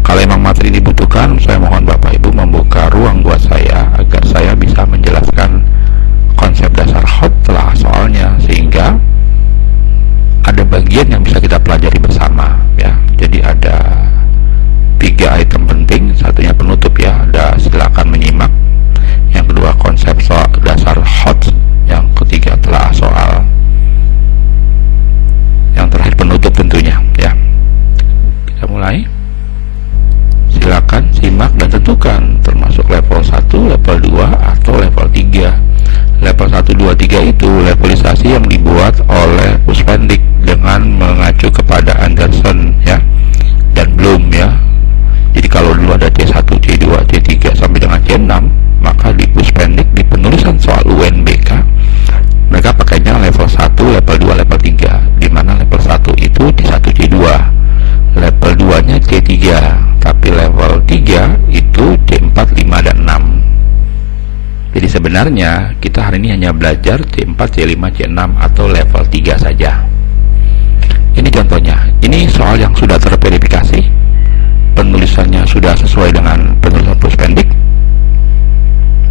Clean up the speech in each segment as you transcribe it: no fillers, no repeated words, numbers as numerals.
Kalau emang materi dibutuhkan, saya mohon Bapak Ibu membuka ruang buat saya agar saya bisa menjelaskan konsep dasar hot telah soalnya, sehingga ada bagian yang bisa kita pelajari bersama ya. Jadi ada 3 item penting, satunya penutup ya, ada silakan menyimak. Yang kedua konsep soal dasar hot, yang ketiga telah soal, yang terakhir penutup tentunya ya. Kita mulai. Silakan simak dan tentukan termasuk level 1, level 2 atau level 3. Level 1, 2, 3 itu levelisasi yang dibuat oleh Puspendik dengan mengacu kepada Anderson ya, dan Bloom ya. Jadi kalau dulu ada C1, C2, C3 sampai dengan C6, maka di Puspendik di penulisan soal UNBK mereka pakainya level 1, level 2, level 3, dimana level 1 itu C1, C2, level 2 nya C3, tapi level 3 itu C4, 5, dan 6. Jadi sebenarnya kita hari ini hanya belajar C4, C5, C6 atau level 3 saja. Ini contohnya, ini soal yang sudah terverifikasi, penulisannya sudah sesuai dengan penulisan Puspendik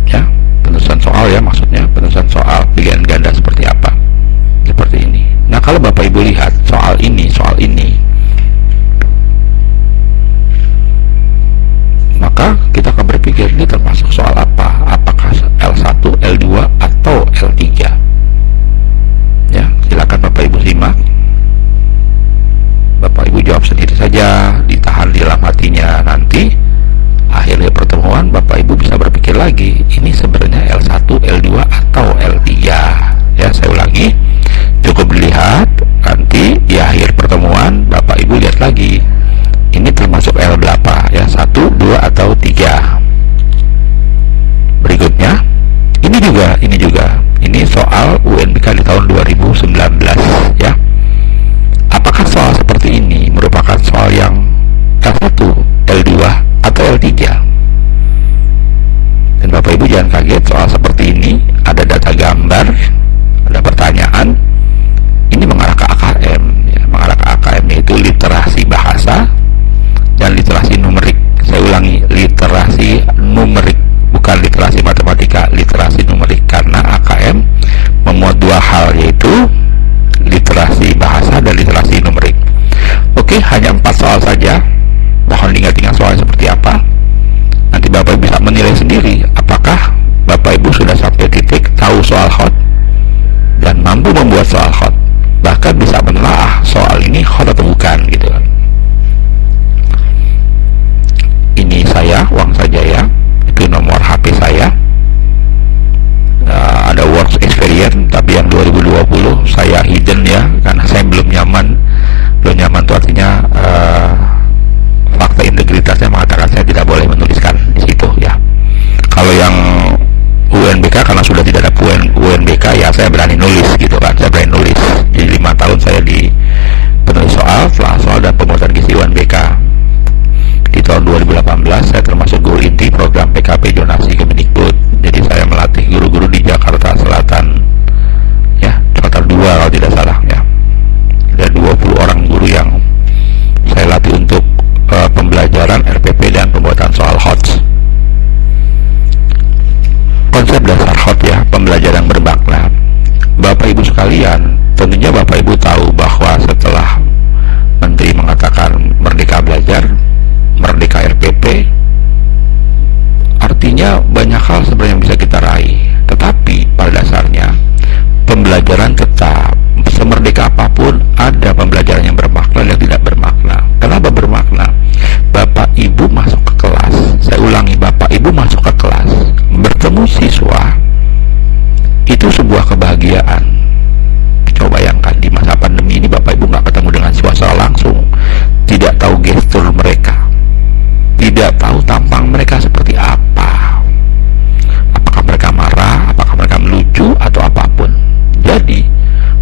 ya, penulisan soal ya, maksudnya penulisan soal pilihan ganda seperti apa, seperti ini. Nah kalau Bapak Ibu lihat soal ini, maka kita akan berpikir ini termasuk soal apa, apakah L1, L2 atau L3 ya. Silakan Bapak Ibu simak, Bapak Ibu jawab sendiri saja, ditahan di dalam hatinya. Nanti akhirnya pertemuan Bapak Ibu bisa berpikir lagi, ini sebenarnya L1, L2 atau L3 ya. Saya ulangi, cukup dilihat, nanti di akhir pertemuan Bapak Ibu lihat lagi, ini termasuk L berapa ya, 1, 2 atau 3. Berikutnya ini juga ini soal UNBK di tahun 2019 ya. Apakah soal seperti ini merupakan soal yang L1, L2 atau L3? Dan Bapak Ibu jangan kaget, soal seperti ini ada data gambar, ada pertanyaan, ini mengarah ke AKM ya, mengarah ke AKM yaitu literasi bahasa dan literasi numerik. Saya ulangi, literasi numerik, bukan literasi matematika, literasi numerik, karena AKM memuat 2 hal, yaitu literasi bahasa dan literasi numerik. Oke, hanya 4 soal saja, mohon diingat-ingat soalnya seperti apa. Nanti Bapak Ibu bisa menilai sendiri apakah Bapak Ibu sudah sampai titik tahu soal hot dan mampu membuat soal hot, bahkan bisa menelaah soal ini hot atau bukan gitu kan. Ini saya, uang saja ya, itu nomor HP saya. Ada work experience, tapi yang 2020 saya hidden ya, karena saya belum nyaman itu artinya fakta integritasnya mengatakan saya tidak boleh menuliskan di situ ya. Kalau yang UNBK karena sudah tidak ada UNBK ya saya berani nulis gitu kan, saya berani nulis. Jadi 5 tahun saya di penulis soal, soal dan pembuatan gizi UNBK. Di tahun 2018 saya termasuk guru inti program PKP Jonasi Kemendikbud. Jadi saya melatih guru-guru di Jakarta Selatan ya, Jakarta 2 kalau tidak salah ya. Ada 20 orang guru yang saya latih untuk pembelajaran RPP dan pembuatan soal HOTS. Konsep dasar HOT ya, pembelajaran bermakna. Bapak Ibu sekalian, tentunya Bapak Ibu tahu bahwa setelah Menteri mengatakan merdeka belajar, merdeka RPP, artinya banyak hal sebenarnya yang bisa kita raih. Tetapi pada dasarnya pembelajaran tetap semerdeka apapun, ada pembelajaran yang bermakna dan tidak bermakna. Kenapa bermakna? Bapak Ibu masuk ke kelas, saya ulangi, Bapak Ibu masuk ke kelas bertemu siswa, itu sebuah kebahagiaan. Coba bayangkan di masa pandemi ini Bapak Ibu nggak ketemu dengan siswa secara langsung, tidak tahu gestur mereka, tidak tahu tampang mereka seperti apa, apakah mereka marah, apakah mereka melucu atau apapun. Jadi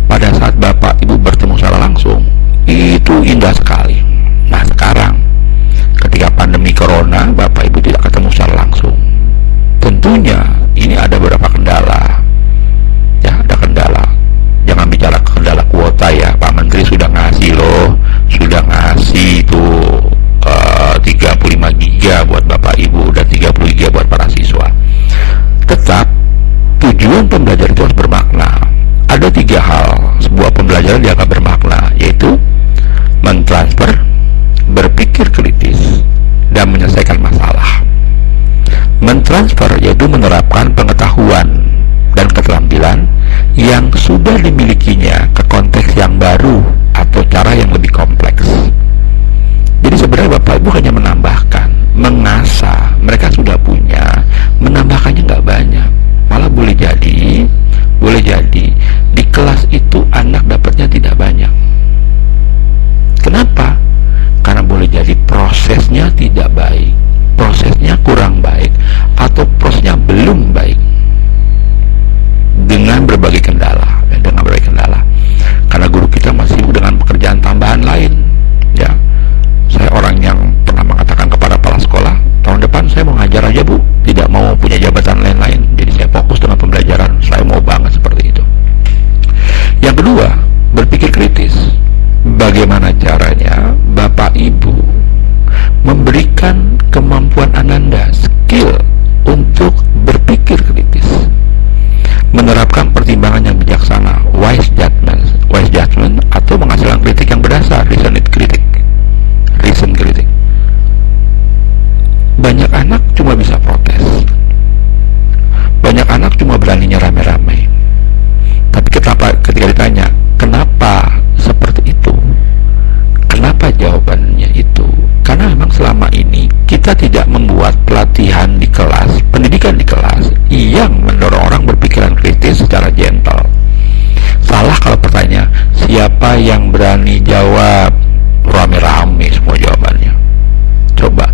pada saat Bapak Ibu bertemu secara langsung, itu indah sekali. Nah sekarang ketika pandemi corona, Bapak Ibu tidak ketemu secara langsung, tentunya ini ada beberapa kendala ya, ada kendala. Jangan bicara kendala kuota ya, Pak Menteri sudah ngasih loh, sudah ngasih tuh 30 giga buat Bapak Ibu dan 30 giga buat para siswa. Tetap tujuan pembelajaran itu harus bermakna. Ada 3 hal sebuah pembelajaran dianggap bermakna, yaitu mentransfer, berpikir kritis, dan menyelesaikan masalah. Mentransfer yaitu menerapkan pengetahuan dan keterampilan yang sudah dimilikinya ke konteks yang baru atau cara yang lebih kompleks. Jadi sebenarnya Bapak Ibu hanya menambahkan, mengasah, mereka sudah punya, menambahkannya nggak banyak. Malah boleh jadi di kelas itu anak dapatnya tidak banyak. Kenapa? Karena boleh jadi prosesnya tidak baik, prosesnya kurang baik, atau prosesnya belum baik dengan berbagai kendala. Karena guru kita masih sibuk dengan pekerjaan tambahan lain, ya. Saya orang yang pernah mengatakan kepada kepala sekolah, tahun depan saya mau ngajar aja Bu, tidak mau punya jabatan lain-lain. Jadi saya fokus dengan pembelajaran, saya mau banget seperti itu. Yang kedua, berpikir kritis. Bagaimana caranya Bapak Ibu memberikan kemampuan Ananda, skill untuk berpikir kritis, menerapkan pertimbangan yang bijaksana, wise judgment, atau menghasilkan kritik yang berdasar, reason kritik. Banyak anak cuma bisa protes, banyak anak cuma beraninya rame-rame. Tapi ketika ditanya kenapa seperti itu, kenapa jawabannya itu? Karena memang selama ini kita tidak membuat pelatihan di kelas, pendidikan di kelas yang mendorong orang berpikiran kritis secara gentle. Salah kalau pertanyaan siapa yang berani jawab, rame-rame semua jawabannya. Coba,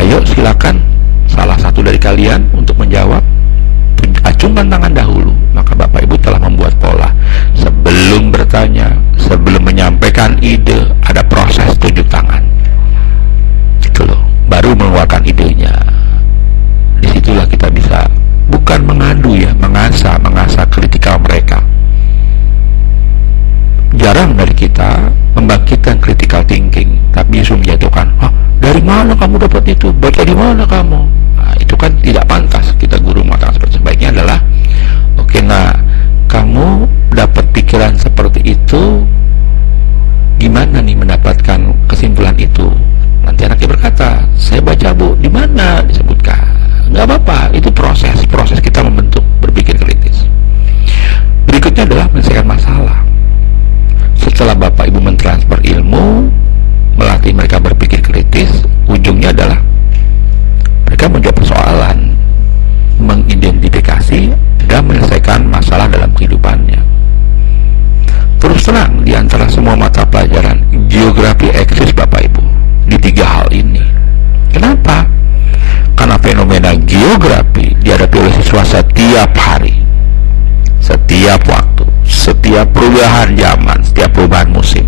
ayo silakan salah satu dari kalian untuk menjawab. Acungkan tangan dahulu. Maka Bapak Ibu telah membuat pola. Sebelum bertanya, sebelum menyampaikan ide, ada proses tunjuk tangan. Itu loh, baru mengeluarkan idenya. Disitulah kita bisa, bukan mengadu ya, mengasah kritikal mereka. Jarang dari kita membangkitkan critical thinking, tapi justru menjatuhkan, dari mana kamu dapat itu? Baca di mana kamu? Nah, itu kan tidak pantas. Kita guru mengatakan seperti sebaiknya adalah, oke, nah kamu dapat pikiran seperti itu, gimana nih mendapatkan kesimpulan itu? Nanti anaknya berkata, saya baca Bu, di mana disebutkan? Nggak apa-apa, itu proses kita membentuk berpikir kritis. Berikutnya adalah menyelesaikan masalah. Setelah Bapak Ibu mentransfer ilmu, melatih mereka berpikir kritis, ujungnya adalah mereka menjawab persoalan, mengidentifikasi dan menyelesaikan masalah dalam kehidupannya. Terus terang, di antara semua mata pelajaran, geografi eksis Bapak Ibu di 3 hal ini. Kenapa? Karena fenomena geografi dihadapi oleh siswa setiap hari, setiap waktu, setiap perubahan zaman, setiap perubahan musim.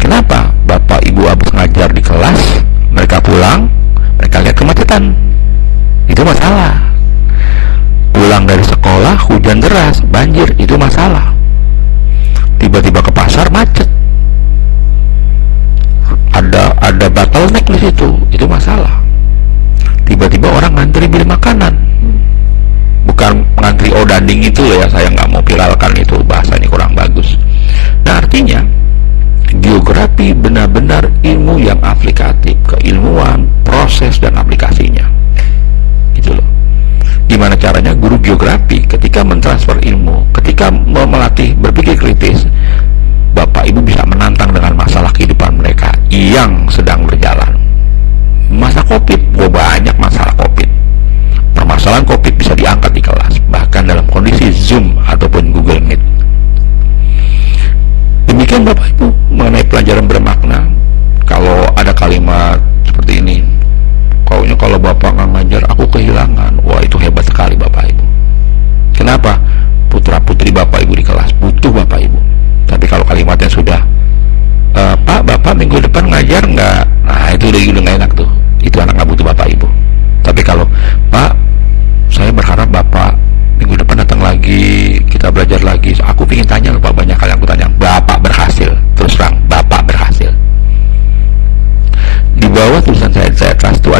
Kenapa? Bapak Ibu habis ngajar di kelas, mereka pulang, mereka lihat kemacetan. Itu masalah. Pulang dari sekolah, hujan deras, banjir, itu masalah. Tiba-tiba ke pasar, macet. Ada bottleneck di situ, itu masalah. Tiba-tiba orang ngantri beli makanan. Bukan ngantri odading itu ya, saya nggak mau viralkan itu, bahasanya kurang bagus. Nah, artinya geografi benar-benar ilmu yang aplikatif, keilmuan, proses dan aplikasinya. Gitu loh. Gimana caranya guru geografi ketika mentransfer ilmu, ketika melatih berpikir kritis, Bapak Ibu bisa menantang dengan masalah kehidupan mereka yang sedang berjalan. Masa Covid, banyak masalah Covid. Permasalahan Covid bisa diangkat di kelas, bahkan dalam kondisi Zoom ataupun Google Meet. Demikian Bapak Ibu mengenai pelajaran bermakna. Kalau ada kalimat seperti ini, kalau Bapak nggak ngajar aku kehilangan, wah itu hebat sekali Bapak Ibu. Kenapa? Putra putri Bapak Ibu di kelas butuh Bapak Ibu. Tapi kalau kalimatnya sudah Pak, Bapak minggu depan ngajar nggak? Nah itu udah nggak enak tuh. Itu anak nggak butuh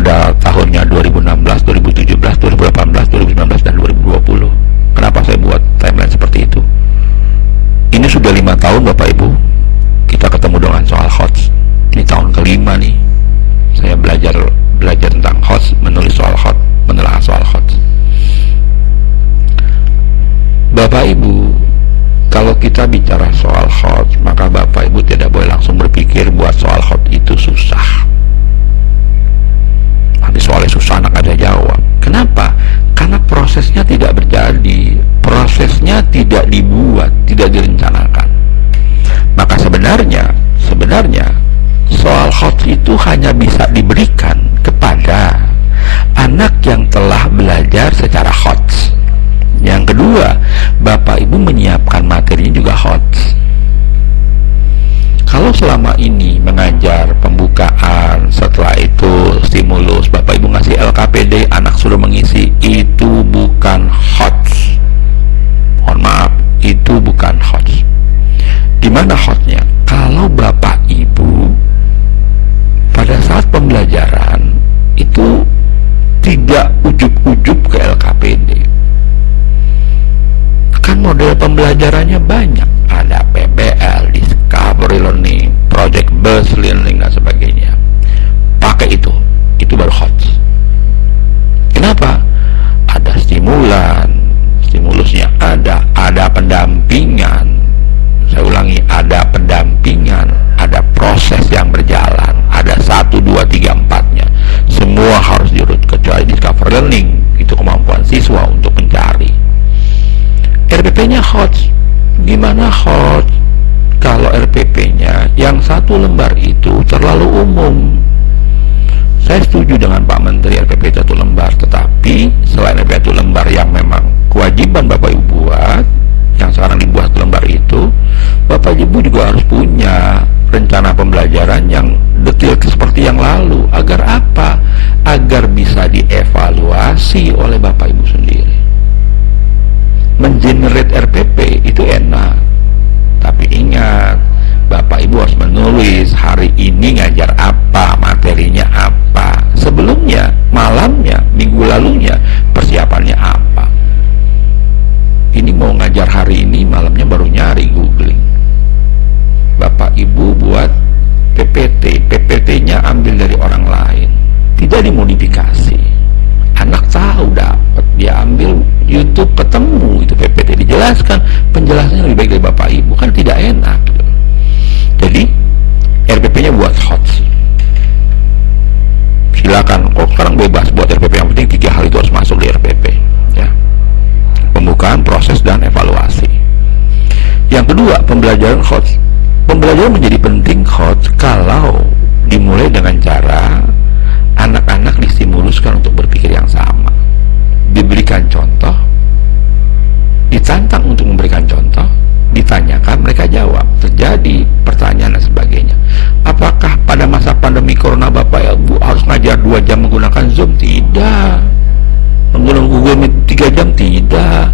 pada tahunnya 2016, 2017, 2018, 2019, dan 2020. Kenapa saya buat timeline seperti itu? Ini sudah 5 tahun Bapak Ibu kita ketemu dengan soal HOTS. Ini tahun kelima nih saya belajar tentang HOTS, menulis soal HOTS, menelaah soal HOTS. Bapak Ibu, kalau kita bicara soal HOTS, maka Bapak Ibu tidak boleh langsung berpikir buat soal HOTS itu susah. Nanti soalnya susah anak aja jawab. Kenapa? Karena prosesnya tidak berjadi, prosesnya tidak dibuat, tidak direncanakan. Maka sebenarnya soal HOTS itu hanya bisa diberikan kepada anak yang telah belajar secara HOTS. Yang kedua, Bapak Ibu menyiapkan materinya juga HOTS. Kalau selama ini mengajar pembukaan, setelah itu stimulus, Bapak Ibu ngasih LKPD, anak sudah mengisi, itu bukan HOTS. Mohon maaf, itu bukan HOTS. Gimana HOTS-nya? Kalau Bapak Ibu pada saat pembelajaran itu tidak ujub-ujub ke LKPD, kan model pembelajarannya banyak, ada PBL, Discovery Learning, Project Based Learning, dan sebagainya. Pakai itu baru HOTS. Kenapa? Ada stimulan, stimulusnya ada pendampingan. Saya ulangi, ada pendampingan, ada proses yang berjalan, ada 1, 2, 3, 4-nya. Semua harus diurut, kecuali Discovery Learning, itu kemampuan siswa untuk mencari. RPP-nya HOTS. Gimana HOTS? Kalau RPP-nya yang 1 lembar itu terlalu umum. Saya setuju dengan Pak Menteri RPP 1 lembar, tetapi selain RPP 1 lembar yang memang kewajiban Bapak Ibu buat, yang sekarang dibuat 1 lembar itu, Bapak Ibu juga harus punya rencana pembelajaran yang detail seperti yang lalu. Agar apa? Agar bisa dievaluasi oleh Bapak Ibu sendiri. Mengenerate RPP itu enak, tapi ingat, Bapak Ibu harus menulis hari ini ngajar apa, materinya apa, sebelumnya, malamnya, minggu lalunya persiapannya apa. Ini mau ngajar hari ini, malamnya baru nyari, googling. Bapak Ibu buat PPT-nya ambil dari orang lain, tidak dimodifikasi. Anak tahu dapat, dia ambil YouTube, ketemu itu PPT, dijelaskan, penjelasannya lebih baik dari Bapak Ibu, kan tidak enak gitu. Jadi RPP-nya buat HOTS. Silakan, kok sekarang bebas buat RPP, yang penting 3 hal itu harus masuk di RPP ya. Pembukaan, proses, dan evaluasi. Yang kedua, pembelajaran HOTS. Pembelajaran menjadi penting HOTS kalau dimulai dengan cara anak-anak distimuluskan untuk berpikir yang sama, diberikan contoh, ditantang untuk memberikan contoh, ditanyakan, mereka jawab, terjadi pertanyaan dan sebagainya. Apakah pada masa pandemi corona Bapak Ibu harus ngajar 2 jam menggunakan Zoom? Tidak. Menggunakan Google Meet 3 jam? Tidak.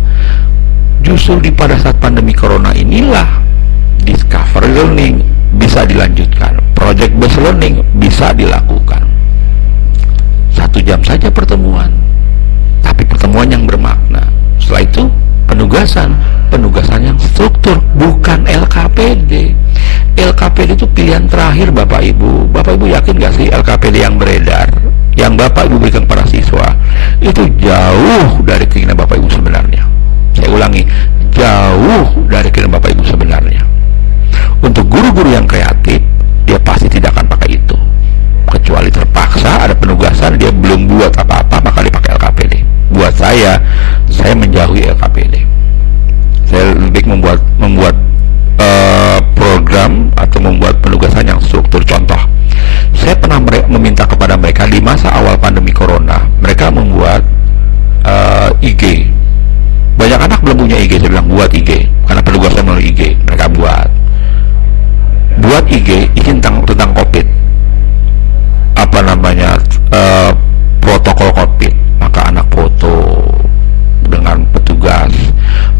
Justru pada saat pandemi corona inilah Discovery Learning bisa dilanjutkan, Project Based Learning bisa dilakukan. 1 jam saja pertemuan, tapi pertemuan yang bermakna. Setelah itu penugasan yang struktur, bukan LKPD. LKPD itu pilihan terakhir Bapak Ibu. Bapak Ibu yakin gak sih LKPD yang beredar, yang Bapak Ibu berikan para siswa, itu jauh dari keinginan Bapak Ibu sebenarnya. Saya ulangi, jauh dari keinginan Bapak Ibu sebenarnya. Untuk guru-guru yang kreatif, dia pasti tidak akan pakai itu, kecuali terpaksa ada penugasan, dia belum buat apa-apa, maka dipakai LKPD. Buat saya menjauhi LKPD. Saya lebih membuat program atau membuat penugasan yang struktur. Contoh, saya pernah meminta kepada mereka di masa awal pandemi corona, mereka membuat IG. Banyak anak belum punya IG, saya bilang buat IG, karena penugasan melalui IG. Mereka buat IG izin tentang COVID, protokol COVID. Maka anak foto dengan petugas,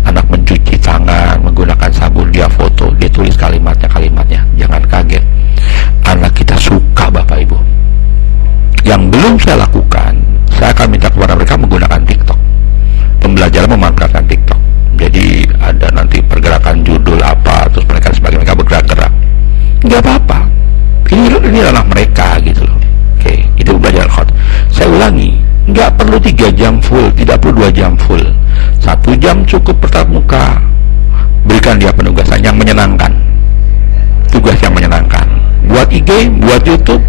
anak mencuci tangan menggunakan sabun, dia foto, dia tulis kalimatnya. Jangan kaget, anak kita suka Bapak Ibu. Yang Yang belum saya lakukan, saya akan minta kepada mereka menggunakan TikTok, pembelajaran memanfaatkan TikTok. Jadi ada nanti pergerakan judul apa, terus mereka sebagai mereka bergerak-gerak, nggak apa-apa, ini ranah mereka gitu loh. Oke, itu pembelajaran hot. Saya ulangi, nggak perlu 3 jam full, tidak perlu 2 jam full, 1 jam cukup bertatap muka. Berikan dia penugasan yang menyenangkan, tugas yang menyenangkan, buat IG, buat YouTube.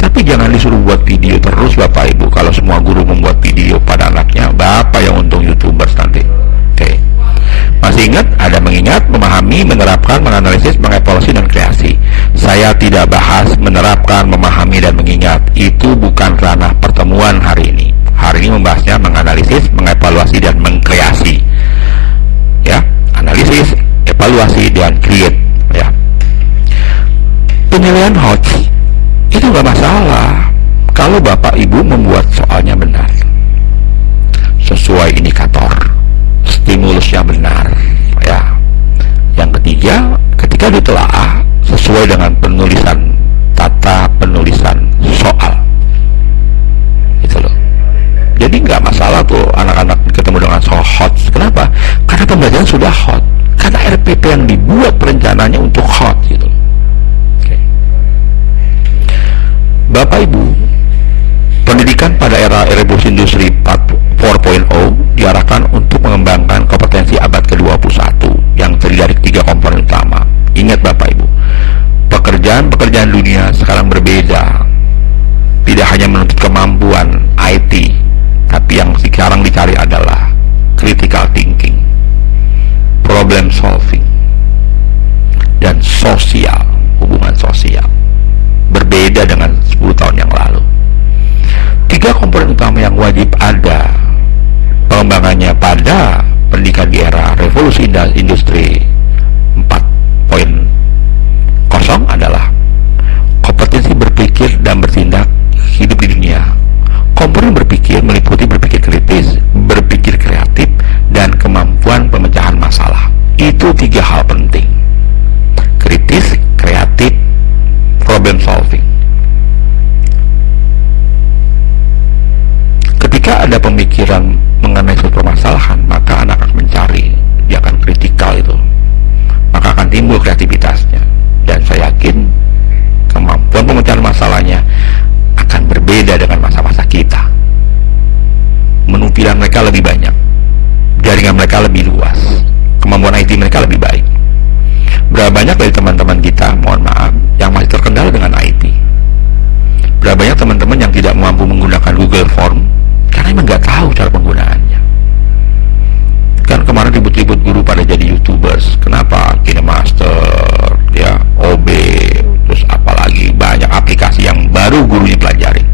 Tapi jangan disuruh buat video terus Bapak Ibu. Kalau semua guru membuat video pada anaknya, Bapak yang untung YouTubers nanti. Oke. Masih ingat? Ada mengingat, memahami, menerapkan, menganalisis, mengevaluasi, dan kreasi. Saya tidak bahas menerapkan, memahami, dan mengingat. Itu bukan ranah pertemuan hari ini. Hari ini membahasnya menganalisis, mengevaluasi, dan mengkreasi. Ya, analisis, evaluasi, dan create. Ya. Penilaian HOTS itu nggak masalah kalau Bapak Ibu membuat soalnya benar, sesuai indikator, stimulusnya benar. Ya. Yang ketiga, ketika ditelaah sesuai dengan penulisan, tata penulisan soal, itu loh. Jadi nggak masalah tuh anak-anak ketemu dengan soal hot. Kenapa? Karena pembelajaran sudah hot. Karena RPP yang dibuat perencanaannya untuk hot gitu. Oke. Bapak Ibu, pendidikan pada era revolusi industri 4.0 diarahkan untuk mengembangkan kompetensi abad ke-21 yang terdiri dari 3 komponen utama. Ingat Bapak Ibu, pekerjaan dunia sekarang berbeda. Tidak hanya menuntut kemampuan IT, tapi yang sekarang dicari adalah critical thinking, problem solving, dan sosial, hubungan sosial. Berbeda dengan 10 tahun yang lalu. 3 komponen utama yang wajib ada pengembangannya pada pendidikan di era revolusi industri 4.0 adalah kompetensi berpikir dan bertindak hidup di dunia. Komponen berpikir meliputi berpikir kritis, berpikir kreatif, dan kemampuan pemecahan masalah. Itu 3 hal penting: kritis, kreatif, problem solving. Ketika ada pemikiran mengenai suatu permasalahan, maka anak akan mencari, dia akan kritikal itu, maka akan timbul kreativitasnya. Dan saya yakin kemampuan pemecahan masalahnya akan berbeda dengan masa-masa kita. Menu pilihan mereka lebih banyak, jaringan mereka lebih luas, kemampuan IT mereka lebih baik. Berapa banyak dari teman-teman kita, mohon maaf, yang masih terkendala dengan IT? Berapa banyak teman-teman yang tidak mampu menggunakan Google Form karena emang nggak tahu cara penggunaannya? Kan kemarin ribut-ribut guru pada jadi YouTubers. Kenapa? KineMaster, ya, OB, terus apalagi banyak aplikasi yang baru gurunya pelajarin.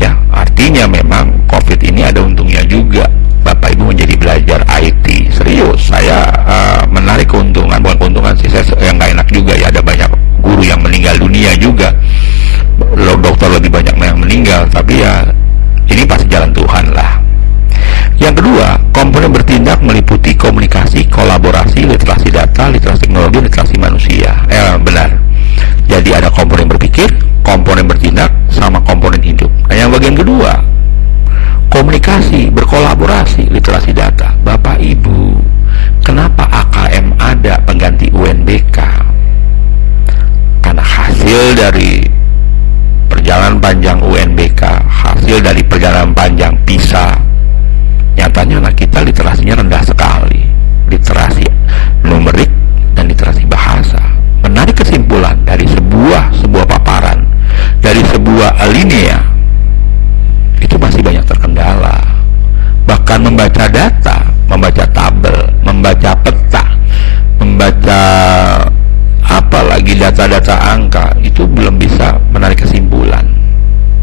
Ya, artinya memang COVID ini ada untungnya juga. Bapak Ibu menjadi belajar IT serius. Saya menarik keuntungan, bukan keuntungan sih, saya yang nggak enak juga ya, ada banyak guru yang meninggal dunia juga, dokter lebih banyak yang meninggal, tapi ya ini pasti jalan Tuhan lah. Yang kedua, komponen bertindak meliputi komunikasi, kolaborasi, literasi data, literasi teknologi, literasi manusia. Benar. Jadi ada komponen berpikir, komponen bertindak, sama komponen hidup. Nah, yang bagian kedua, komunikasi, berkolaborasi, literasi data. Bapak Ibu, kenapa AKM ada pengganti UNBK? Karena hasil dari perjalanan panjang UNBK, hasil dari perjalanan panjang PISA, nyatanya anak kita literasinya rendah sekali. Literasi numerik dan literasi bahasa. Menarik kesimpulan dari sebuah paparan, dari sebuah alinea, itu masih banyak terkendala. Bahkan membaca data, membaca tabel, membaca peta, membaca apalagi data-data angka, itu belum bisa menarik kesimpulan.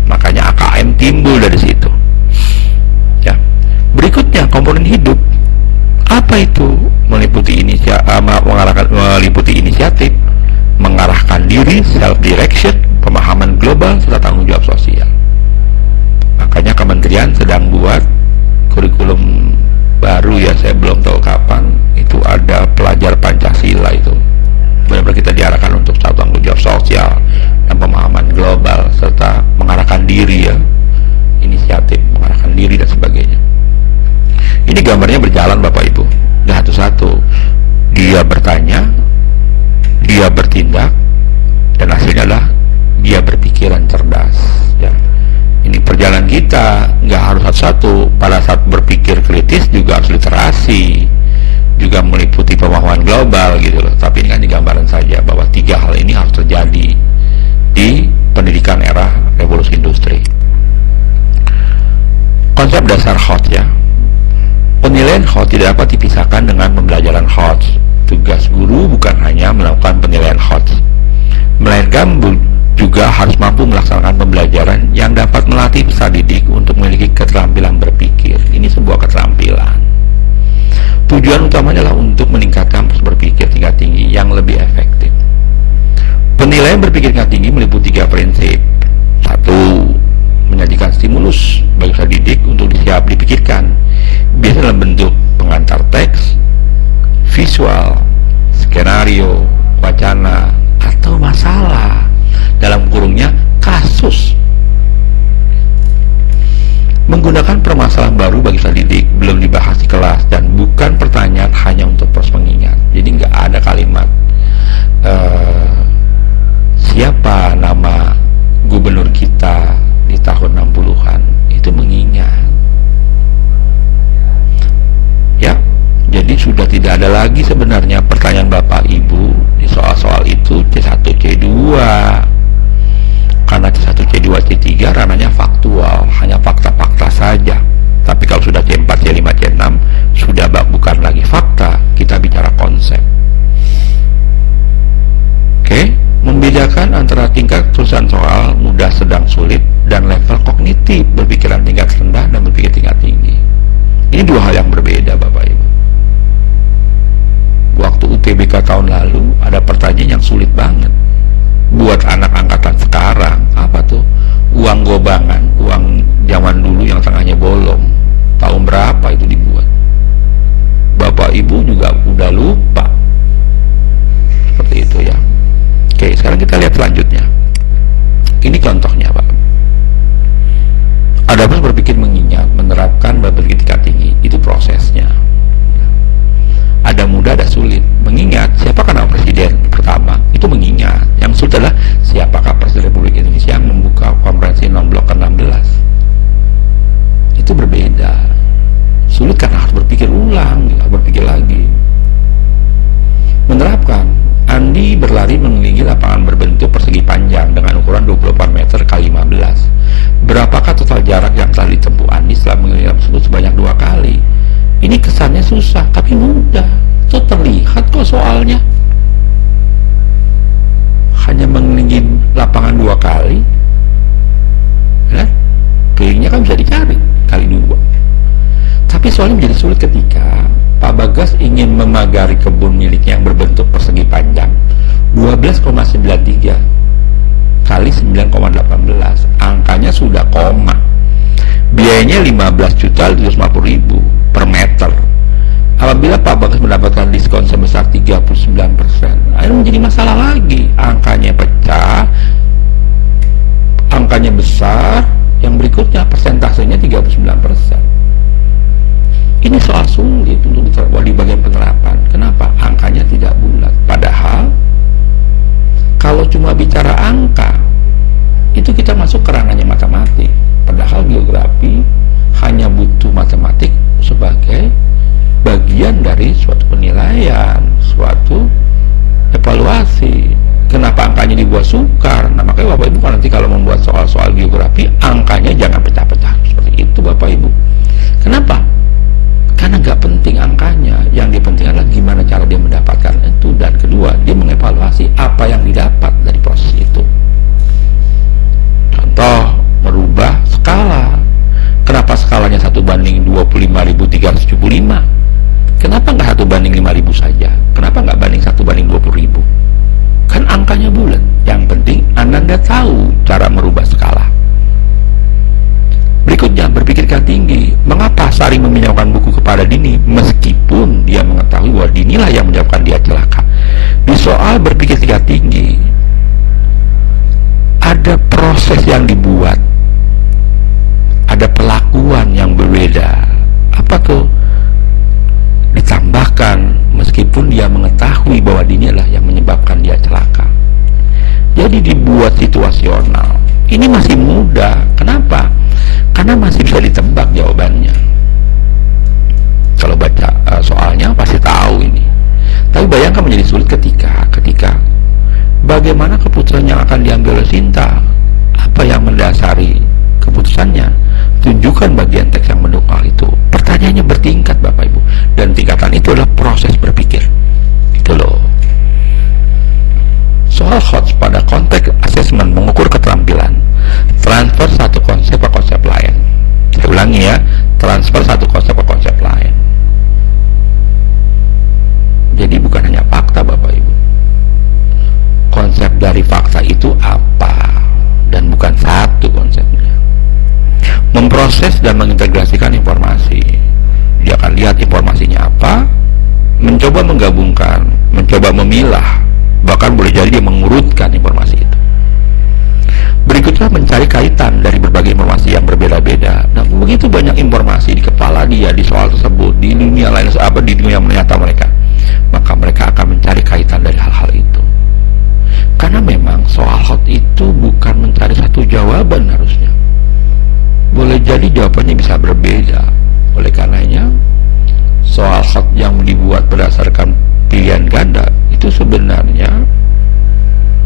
Makanya AKM timbul dari situ. Ya. Berikutnya, komponen hidup. Apa itu? Meliputi inisiatif, mengarahkan diri, self-direction, pemahaman global, serta tanggung jawab sosial. Makanya kementerian sedang buat kurikulum baru ya, saya belum tahu kapan, itu ada pelajar Pancasila itu. Benar-benar kita diarahkan untuk tanggung jawab sosial dan pemahaman global, serta mengarahkan diri jalan Bapak Ibu, nggak satu-satu. Dia bertanya, dia bertindak, dan hasilnya adalah dia berpikiran cerdas. Ya, ini perjalanan kita nggak harus satu-satu. Pada saat berpikir kritis juga harus literasi, juga meliputi pemahaman global gitu loh. Tapi ini kan digambaran saja bahwa 3 hal ini harus terjadi di pendidikan era revolusi industri. Konsep dasar HOT ya. Penilaian HOT tidak dapat dipisahkan dengan pembelajaran HOT. Tugas guru bukan hanya melakukan penilaian HOT, melainkan juga harus mampu melaksanakan pembelajaran yang dapat melatih peserta didik untuk memiliki keterampilan berpikir. Ini sebuah keterampilan. Tujuan utamanya adalah untuk meningkatkan proses berpikir tingkat tinggi yang lebih efektif. Penilaian berpikir tingkat tinggi meliputi 3 prinsip. 1. Menyajikan stimulus bagi peserta didik untuk siap dipikirkan, biasanya dalam bentuk pengantar teks, visual, skenario, wacana, atau masalah, dalam kurungnya kasus. Menggunakan permasalahan baru bagi peserta didik belum dibahas di kelas dan bukan pertanyaan hanya untuk proses pengingat. Jadi nggak ada kalimat siapa nama gubernur kita di tahun 60-an, itu mengingat. Ya, jadi sudah tidak ada lagi sebenarnya pertanyaan Bapak Ibu di soal-soal itu C1, C2. Karena C1, C2, C3 ranahnya faktual, hanya fakta-fakta saja. Tapi kalau sudah C4, C5, C6 sudah bukan lagi fakta, kita bicara konsep. Oke, membedakan antara tingkat kesulitan soal mudah, sedang, sulit, dan level kognitif, berpikiran tingkat rendah dan berpikir tingkat tinggi. Ini 2 hal yang berbeda Bapak Ibu. Waktu UTBK tahun lalu ada pertanyaan yang sulit banget buat anak angkatan sekarang. Apa tuh? Uang gobangan, uang zaman dulu yang tengahnya bolong, tahun berapa itu dibuat? Bapak Ibu juga udah lupa. Seperti itu ya. Oke, sekarang kita lihat selanjutnya. Ini contohnya Pak. Ada proses berpikir mengingat, menerapkan berpikir tingkat tinggi. Itu prosesnya. Ada mudah, ada sulit. Mengingat siapakah nama presiden pertama, itu mengingat. Yang sulit adalah siapakah Presiden Republik Indonesia yang membuka konferensi non-blok ke-16. Itu berbeda. Sulit karena harus berpikir ulang, harus berpikir lagi. Menerapkan, Andi berlari mengelilingi lapangan berbentuk persegi panjang dengan ukuran 24 meter x 15. Berapakah total jarak yang telah ditempuh Andi setelah mengelilingi tersebut sebanyak 2 kali? Ini kesannya susah, tapi mudah. Itu terlihat kok soalnya. Hanya mengelilingi lapangan 2 kali. Ya, kelilingnya kan bisa dicari, kali 2. Tapi soalnya menjadi sulit ketika Pak Bagas ingin memagari kebun miliknya yang berbentuk persegi panjang 12,93 kali 9,18. Angkanya sudah koma. Biayanya 15.750.000 per meter. Apabila Pak Bagas mendapatkan diskon sebesar 39%, akhirnya menjadi masalah lagi. Angkanya pecah, angkanya besar, yang berikutnya persentasenya 39%. Ini soal sulit untuk diterapkan di bagian penerapan. Kenapa? Angkanya tidak bulat. Padahal kalau cuma bicara angka, itu kita masuk ke ranahnya matematik. Padahal geografi hanya butuh matematik sebagai bagian dari suatu penilaian, suatu evaluasi. Kenapa angkanya dibuat sukar? Nah, makanya Bapak Ibu kan nanti kalau membuat soal-soal geografi, angkanya jangan pecah-pecah seperti itu Bapak Ibu. Kenapa? Karena nggak penting angkanya, yang dipenting adalah gimana cara dia mendapatkan itu, dan kedua, dia mengevaluasi apa yang didapat dari proses itu. Contoh, merubah skala. Kenapa skalanya 1:25.375? Kenapa nggak 1:5.000 saja? Kenapa nggak banding 1:20.000? Kan angkanya bulat. Yang penting Anda tahu cara merubah skala. Berikutnya, berpikirkan tinggi. Mengapa Sari meminjamkan buku kepada Dini meskipun dia mengetahui bahwa Dinilah yang menyebabkan dia celaka? Di soal berpikir tingkat tinggi, ada proses yang dibuat, ada perlakuan yang berbeda. Apa tuh? Ini masih muda. Kenapa? Karena masih bisa ditebak jawabannya. Kalau baca soalnya pasti tahu ini. Tapi bayangkan menjadi sulit ketika bagaimana keputusan yang akan diambil oleh Sinta, apa yang mendasari keputusannya, tunjukkan bagian teks yang mendukung hal itu. Pertanyaannya bertingkat Bapak Ibu, dan tingkatan itu adalah proses berpikir. Itu loh. Soal HOTS pada konteks asesmen mengukur keterampilan, transfer satu konsep ke konsep lain. Saya ulangi ya, transfer satu konsep ke konsep lain. Jadi bukan hanya fakta Bapak Ibu. Konsep dari fakta itu apa? Dan bukan satu konsepnya. Memproses dan mengintegrasikan informasi. Dia akan lihat informasinya apa, mencoba menggabungkan, mencoba memilah, bahkan boleh jadi dia mengurutkan informasi itu. Berikutnya mencari kaitan dari berbagai informasi yang berbeda-beda. Nah, begitu banyak informasi di kepala dia di soal tersebut, di dunia lain di dunia nyata mereka, maka mereka akan mencari kaitan dari hal-hal itu. Karena memang soal HOT itu bukan mencari satu jawaban harusnya. Boleh jadi jawabannya bisa berbeda. Oleh karenanya, soal HOT yang dibuat berdasarkan pilihan ganda itu sebenarnya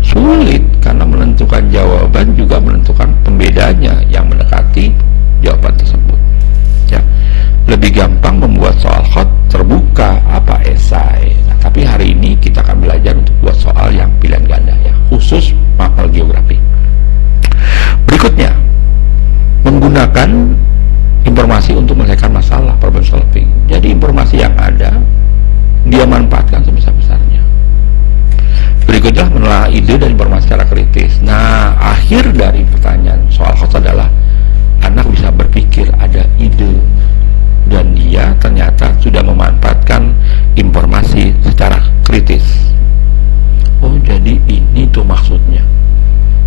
sulit, karena menentukan jawaban juga menentukan pembedanya yang mendekati jawaban tersebut. Ya, lebih gampang membuat soal HOT terbuka apa esai. Nah, tapi hari ini kita akan belajar untuk buat soal yang pilihan ganda ya, khusus mapel geografi. Berikutnya, menggunakan informasi untuk menyelesaikan masalah, problem solving. Jadi informasi yang ada dia manfaatkan sebesar-besarnya. Berikutnya menelaah ide dan informasi secara kritis. Nah, akhir dari pertanyaan soal HOTS adalah anak bisa berpikir, ada ide, dan dia ternyata sudah memanfaatkan informasi secara kritis. Oh, jadi ini tuh maksudnya.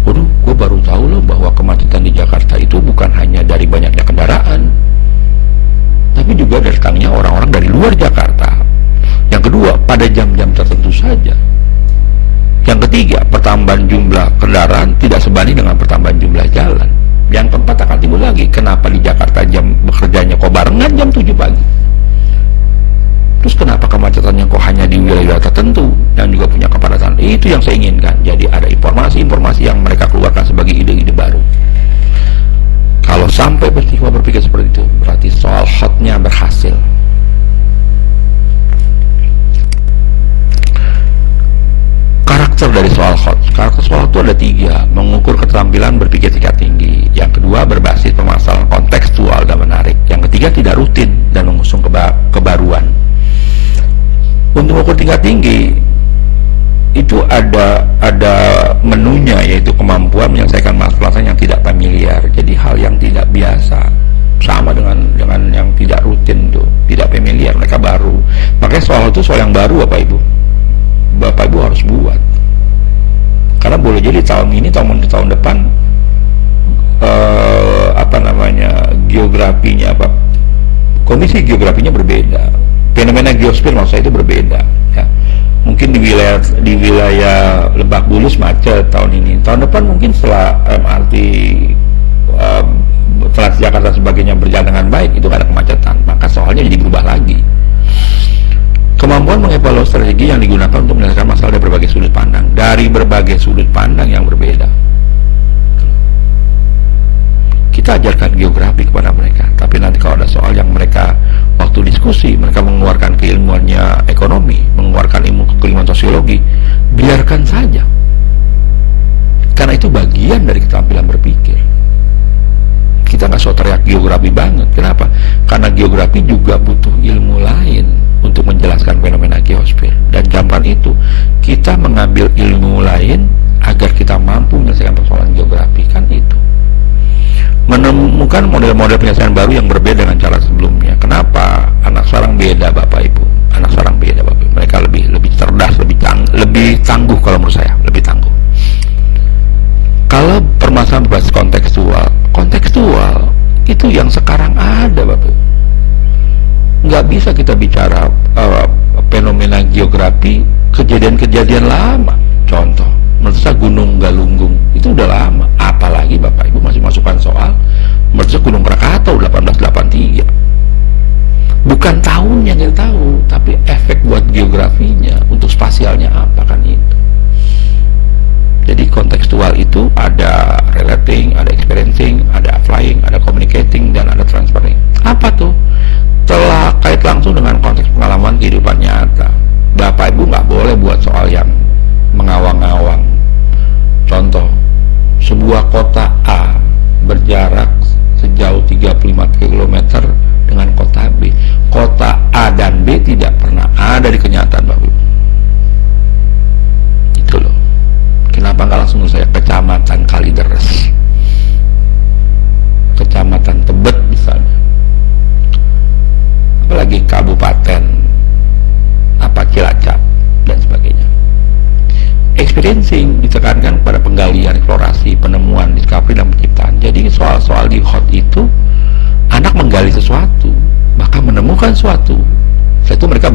Waduh, gue baru tahu loh bahwa kemacetan di Jakarta itu bukan hanya dari banyaknya kendaraan, tapi juga datangnya orang-orang dari luar Jakarta. Yang kedua, pada jam-jam tertentu saja. Yang ketiga, pertambahan jumlah kendaraan tidak sebanding dengan pertambahan jumlah jalan. Yang keempat akan timbul lagi, kenapa di Jakarta jam bekerjanya kok barengan jam 7 pagi? Terus kenapa kemacetannya kok hanya di wilayah tertentu yang juga punya kepadatan? Itu yang saya inginkan. Jadi ada informasi-informasi yang mereka keluarkan sebagai ide-ide baru. Kalau sampai peristiwa berpikir seperti itu, berarti soal HOT-nya berhasil. Karakter dari soal HOT. Karakter soal itu ada 3. Mengukur keterampilan berpikir tingkat tinggi. Yang kedua, berbasis permasalahan kontekstual dan menarik. Yang ketiga, tidak rutin dan mengusung kebaruan. Untuk mengukur tingkat tinggi itu ada menunya, yaitu kemampuan menyelesaikan masalah yang tidak familiar. Jadi hal yang tidak biasa, sama dengan yang tidak rutin tuh, tidak familiar, mereka baru. Makanya soal itu soal yang baru Bapak Ibu harus buat. Karena boleh jadi tahun ini tahun depan geografinya kondisi geografinya berbeda. Fenomena geosfer maksud saya itu berbeda ya. Mungkin di wilayah Lebak Bulus macet tahun ini. Tahun depan mungkin setelah MRT Transjakarta sebagainya berjalan dengan baik, itu karena kemacetan, maka soalnya jadi berubah lagi. Kemampuan mengevaluasi strategi yang digunakan untuk menyelesaikan masalah dari berbagai sudut pandang yang berbeda. Kita ajarkan geografi kepada mereka, tapi nanti kalau ada soal yang mereka waktu diskusi, mereka mengeluarkan keilmuannya ekonomi, mengeluarkan keilmuan sosiologi, biarkan saja, karena itu bagian dari keterampilan berpikir. Kita nggak so teriak geografi banget. Kenapa? Karena geografi juga butuh ilmu lain untuk menjelaskan fenomena geosfer. Dan jampan itu kita mengambil ilmu lain agar kita mampu menyelesaikan persoalan geografi, kan itu. Menemukan model-model penyelesaian baru yang berbeda dengan cara sebelumnya. Kenapa? Anak sekarang beda Bapak Ibu. Anak sekarang beda Bapak Ibu. Mereka lebih cerdas, lebih tangguh kalau menurut saya, lebih tangguh. Kalau permasalahan berbasis kontekstual itu yang sekarang ada Bapak Ibu. Nggak bisa kita bicara fenomena geografi kejadian-kejadian lama. Contoh, menurut saya Gunung Galunggung itu udah lama, apalagi Bapak Ibu masih masukkan soal menurut saya Gunung Krakatau 1883. Bukan tahunnya yang kita tahu, tapi efek buat geografinya, untuk spasialnya apa kan itu. Jadi kontekstual itu ada relating, ada experiencing, ada flying, ada communicating, dan ada transferring. Apa tuh? Telah kait langsung dengan konteks pengalaman kehidupan nyata. Bapak Ibu nggak boleh buat soal yang mengawang-awang. Contoh, sebuah kota A berjarak sejauh 35 km dengan kota B. Kota A dan B tidak pernah ada di kenyataan Bapak Ibu. Itu loh. Kenapa nggak langsung saya Kecamatan Kalideres, Kecamatan Tebet misalnya, apalagi Kabupaten apa Cilacap dan sebagainya. Experiencing ditekankan pada penggalian, eksplorasi, penemuan, discovery, dan penciptaan. Jadi soal-soal di hot itu anak menggali sesuatu, bahkan menemukan sesuatu. Setelah itu mereka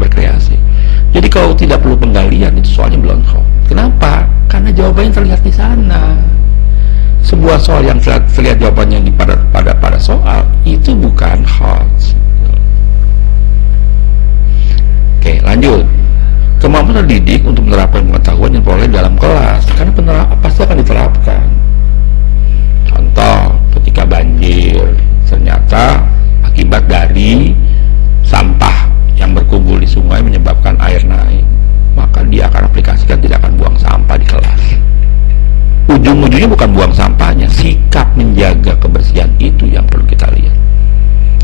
berkreasi. Jadi kalau tidak perlu penggalian, itu soalnya belum hot. Kenapa? Karena jawabannya terlihat di sana. Sebuah soal yang terlihat jawabannya pada soal itu bukan hot. Oke, lanjut. Kemampuan terdidik untuk menerapkan pengetahuan yang diperoleh dalam kelas, karena pasti akan diterapkan. Contoh, ketika banjir, ternyata akibat dari sampah yang berkumpul di sungai menyebabkan air naik, maka dia akan aplikasikan tidak akan buang sampah di kelas. Ujung-ujungnya bukan buang sampahnya, sikap menjaga kebersihan itu yang perlu kita lihat.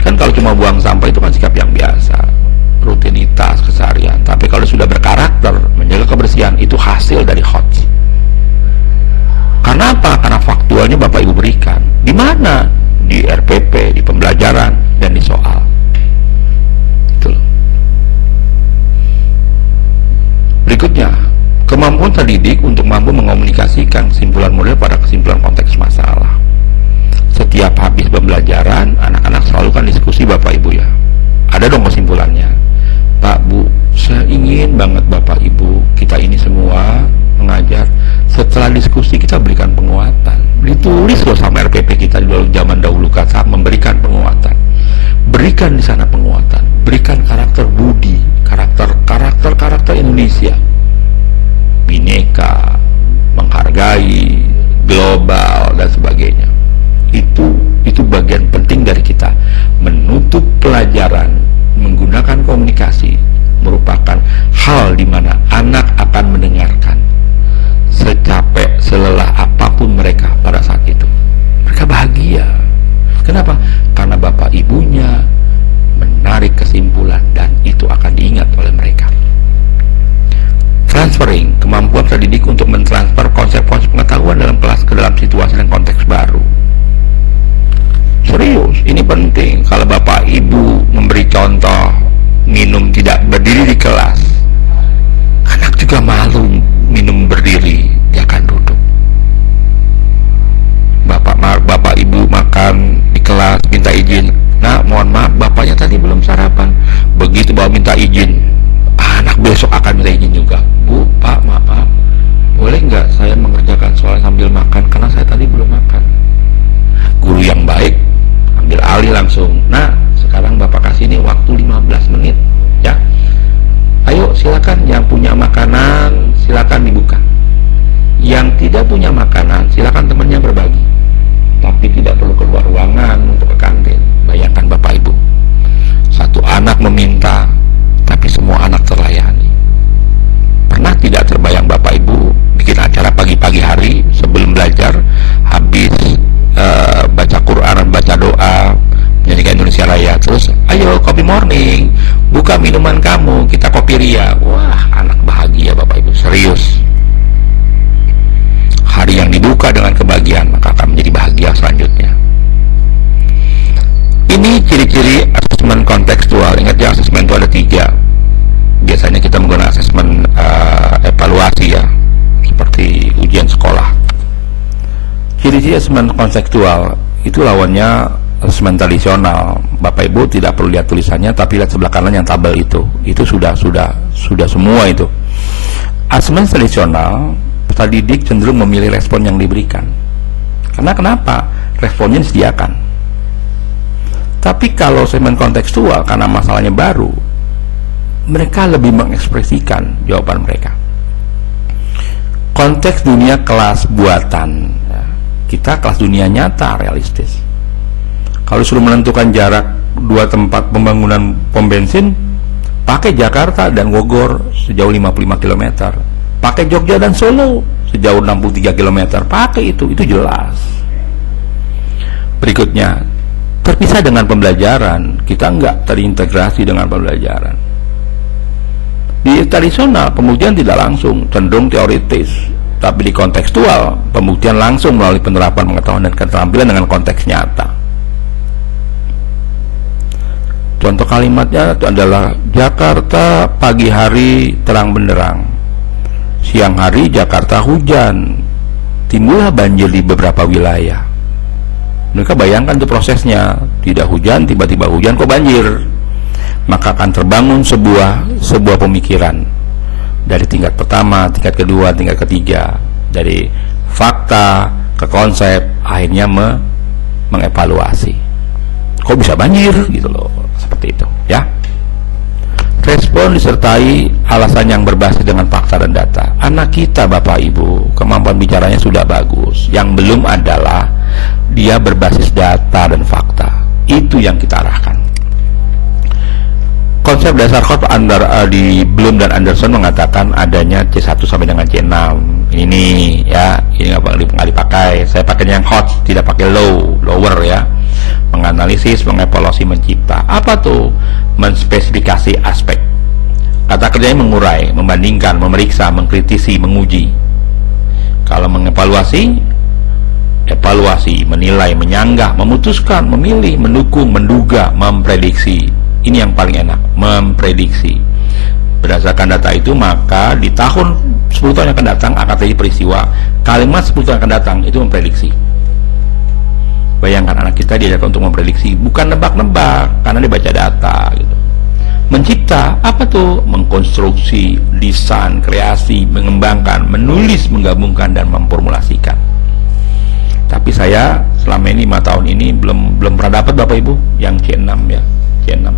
Kan kalau cuma buang sampah itu kan sikap yang biasa, rutinitas keseharian. Tapi kalau sudah berkarakter menjaga kebersihan, itu hasil dari HOTS. Karena apa? Karena faktualnya Bapak Ibu berikan. Di mana? Di RPP, di pembelajaran, dan di soal. Itu loh. Berikutnya, kemampuan terdidik untuk mampu mengomunikasikan kesimpulan model pada kesimpulan konteks masalah. Setiap habis pembelajaran, anak-anak selalu kan diskusi Bapak Ibu ya. Ada dong kesimpulannya. Pak, Bu, saya ingin banget Bapak Ibu, kita ini semua mengajar. Setelah diskusi kita berikan penguatan. Ditulis loh sama RPP kita di zaman dahulu saat memberikan penguatan. Berikan di sana penguatan. Berikan karakter budi, karakter Indonesia. Bineka, menghargai, global, dan sebagainya. Itu bagian penting dari kita. Menutup pelajaran menggunakan komunikasi merupakan hal di mana anak akan mendengarkan secapek selelah apapun mereka pada saat itu. Mereka bahagia. Kenapa? Karena Bapak Ibunya menarik kesimpulan dan itu akan diingat oleh mereka. Transferring, kemampuan terdidik untuk mentransfer konsep-konsep pengetahuan dalam kelas ke dalam situasi dan konteks baru. Serius, ini penting. Kalau Bapak Ibu memberi contoh minum tidak berdiri di kelas, anak juga malu minum berdiri, dia akan duduk. Bapak Ibu makan di kelas minta izin, nah mohon maaf bapaknya tadi belum sarapan. Begitu bawa minta izin, anak besok akan minta izin juga. Bu, Pak, maaf, boleh nggak saya mengerjakan soal sambil makan karena saya tadi belum makan. Guru yang baik ambil alih langsung. Nah, sekarang Bapak kasih ini waktu 15 menit ya. Ayo silakan, yang punya makanan silakan dibuka. Yang tidak punya makanan silakan temannya berbagi. Tapi tidak perlu keluar ruangan untuk ke kantin. Bayangkan Bapak Ibu, satu anak meminta tapi semua anak terlayani. Pernah tidak terbayang Bapak Ibu bikin acara pagi-pagi hari sebelum belajar, habis baca Quran, baca doa, menyanyikan Indonesia Raya, terus ayo kopi morning, buka minuman kamu, kita kopi ria. Wah, anak bahagia Bapak Ibu, serius. Hari yang dibuka dengan kebahagiaan, maka akan menjadi bahagia selanjutnya. Ini ciri-ciri asesmen kontekstual. Ingat ya, asesmen itu ada 3. Biasanya kita menggunakan asesmen evaluasi ya, seperti ujian sekolah. Ciri-ciri asesmen kontekstual itu lawannya asesmen tradisional. Bapak Ibu tidak perlu lihat tulisannya, tapi lihat sebelah kanan yang tabel itu sudah semua itu. Asesmen tradisional, peserta didik cenderung memilih respon yang diberikan. Karena kenapa? Responnya disediakan. Tapi kalau asesmen kontekstual, karena masalahnya baru, mereka lebih mengekspresikan jawaban mereka. Konteks dunia kelas buatan, ya, kita kelas dunia nyata, realistis. Kalau suruh menentukan jarak dua tempat pembangunan pom bensin, pakai Jakarta dan Bogor sejauh 55 km, pakai Jogja dan Solo sejauh 63 km, pakai itu jelas. Berikutnya, terpisah dengan pembelajaran, kita enggak terintegrasi dengan pembelajaran. Di tradisional, pembuktian tidak langsung, cenderung teoritis. Tapi di kontekstual, pembuktian langsung melalui penerapan pengetahuan dan keterampilan dengan konteks nyata. Contoh kalimatnya itu adalah Jakarta pagi hari terang benderang, siang hari Jakarta hujan, timbullah banjir di beberapa wilayah. Mereka bayangkan itu prosesnya, tidak hujan, tiba-tiba hujan, kok banjir. Maka akan terbangun sebuah pemikiran dari tingkat pertama, tingkat kedua, tingkat ketiga, dari fakta ke konsep, akhirnya mengevaluasi. Kok bisa banjir gitu loh, seperti itu ya. Respon disertai alasan yang berbasis dengan fakta dan data. Anak kita, Bapak Ibu, kemampuan bicaranya sudah bagus. Yang belum adalah dia berbasis data dan fakta. Itu yang kita arahkan. Konsep dasar Hotz di Bloom dan Anderson mengatakan adanya C1 sampai dengan C6. Ini ya, ini nggak dipakai. Saya pakainya yang Hotz, tidak pakai lower ya. Menganalisis, mengevaluasi, mencipta. Apa tuh? Menspesifikasi aspek. Kata kerjanya mengurai, membandingkan, memeriksa, mengkritisi, menguji. Kalau mengevaluasi, evaluasi, menilai, menyanggah, memutuskan, memilih, mendukung, menduga, memprediksi. Ini yang paling enak, memprediksi. Berdasarkan data itu, maka di tahun 10 tahun yang akan datang akan terjadi peristiwa. Kalimat 10 tahun yang akan datang itu memprediksi. Bayangkan anak kita diajarkan untuk memprediksi, bukan nebak-nebak, karena dia baca data gitu. Mencipta, apa tuh? Mengkonstruksi, desain, kreasi, mengembangkan, menulis, menggabungkan, dan memformulasikan. Tapi saya selama ini 5 tahun ini belum pernah dapat Bapak Ibu yang C6 ya, C6.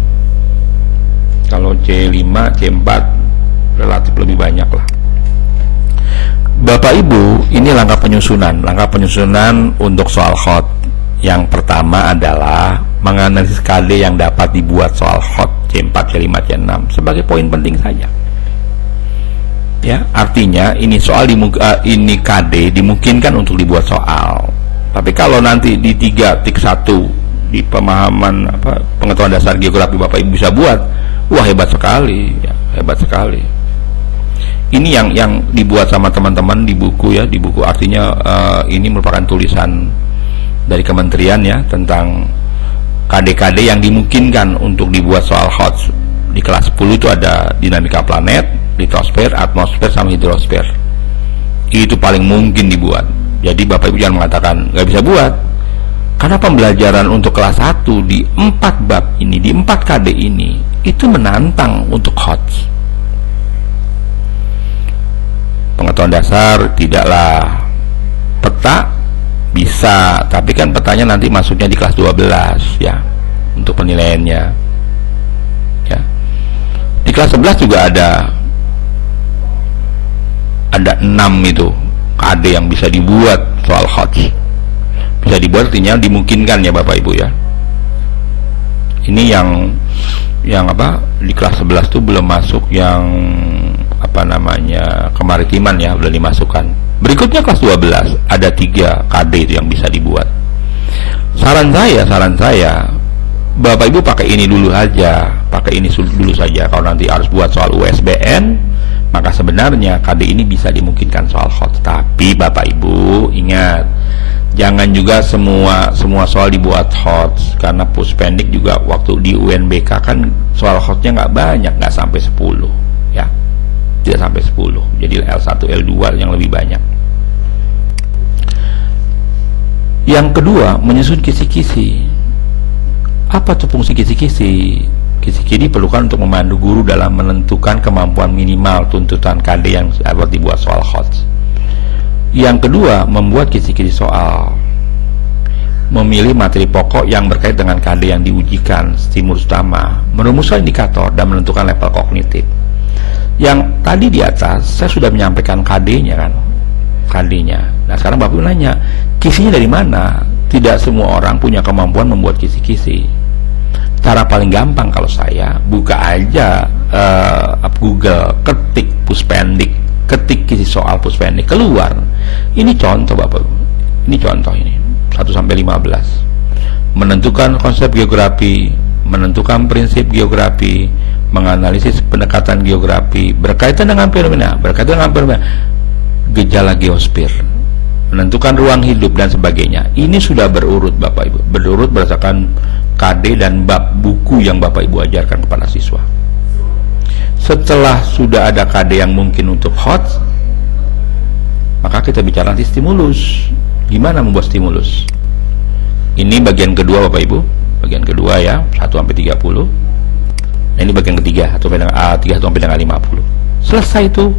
Kalau C5, C4 relatif lebih banyak lah. Bapak Ibu, ini langkah penyusunan untuk soal Hotz. Yang pertama adalah menganalisis KD yang dapat dibuat soal Hotz C4, C5, C6 sebagai poin penting saja. Ya, artinya ini soal ini KD dimungkinkan untuk dibuat soal. Tapi kalau nanti di 3 tik 1 di pemahaman pengetahuan dasar geografi Bapak Ibu bisa buat, wah hebat sekali ya, hebat sekali. Ini yang dibuat sama teman-teman di buku ya, di buku artinya ini merupakan tulisan dari kementerian ya tentang KD-KD yang dimungkinkan untuk dibuat soal Hotz. Di kelas 10 itu ada dinamika planet, litosfer, atmosfer, sama hidrosfer. Itu paling mungkin dibuat. Jadi Bapak Ibu jangan mengatakan nggak bisa buat, karena pembelajaran untuk kelas 1 di 4 bab ini, di 4 KD ini, itu menantang untuk Hotz. Pengetahuan dasar tidaklah, peta bisa, tapi kan petanya nanti masuknya di kelas 12 ya, untuk penilaiannya ya. Di kelas 11 juga ada 6 itu KD yang bisa dibuat soal Hotz. Bisa dibuat artinya dimungkinkan ya Bapak Ibu ya. Ini yang apa, di kelas 11 itu belum masuk yang apa namanya kemaritiman ya, belum dimasukkan. Berikutnya kelas 12 ada 3 KD itu yang bisa dibuat. Saran saya Bapak Ibu pakai ini dulu aja, pakai ini dulu saja. Kalau nanti harus buat soal USBN, maka sebenarnya KD ini bisa dimungkinkan soal Hotz. Tapi Bapak Ibu ingat, jangan juga semua soal dibuat Hotz, karena Puspendik juga waktu di UNBK kan soal Hotznya nggak banyak, nggak sampai 10 ya, tidak sampai 10. Jadi L1, L2 yang lebih banyak. Yang kedua, menyusun kisi-kisi. Apa tuh fungsi kisi-kisi? Kisi-kisi diperlukan untuk memandu guru dalam menentukan kemampuan minimal tuntutan KD yang dapat dibuat soal HOTS. Yang kedua, membuat kisi-kisi soal. Memilih materi pokok yang berkait dengan KD yang diujikan, stimulus utama, merumuskan indikator, dan menentukan level kognitif. Yang tadi di atas, saya sudah menyampaikan KD-nya kan, KD-nya. Nah sekarang Bapak nanya, kisinya dari mana? Tidak semua orang punya kemampuan membuat kisi-kisi. Cara paling gampang kalau saya, buka aja Google, ketik Puspendik, ketik kisi soal Puspendik, keluar. Ini contoh Bapak, ini contoh ini. 1-15 menentukan konsep geografi, menentukan prinsip geografi, menganalisis pendekatan geografi berkaitan dengan fenomena, gejala geosfer, menentukan ruang hidup dan sebagainya. Ini sudah berurut Bapak Ibu, berurut berdasarkan KD dan bab buku yang Bapak Ibu ajarkan kepada siswa. Setelah sudah ada KD yang mungkin untuk HOTS, maka kita bicara nanti stimulus. Gimana membuat stimulus? Ini bagian kedua Bapak Ibu, bagian kedua ya, 1-30. Nah, ini bagian ketiga, 31-50. Selesai itu.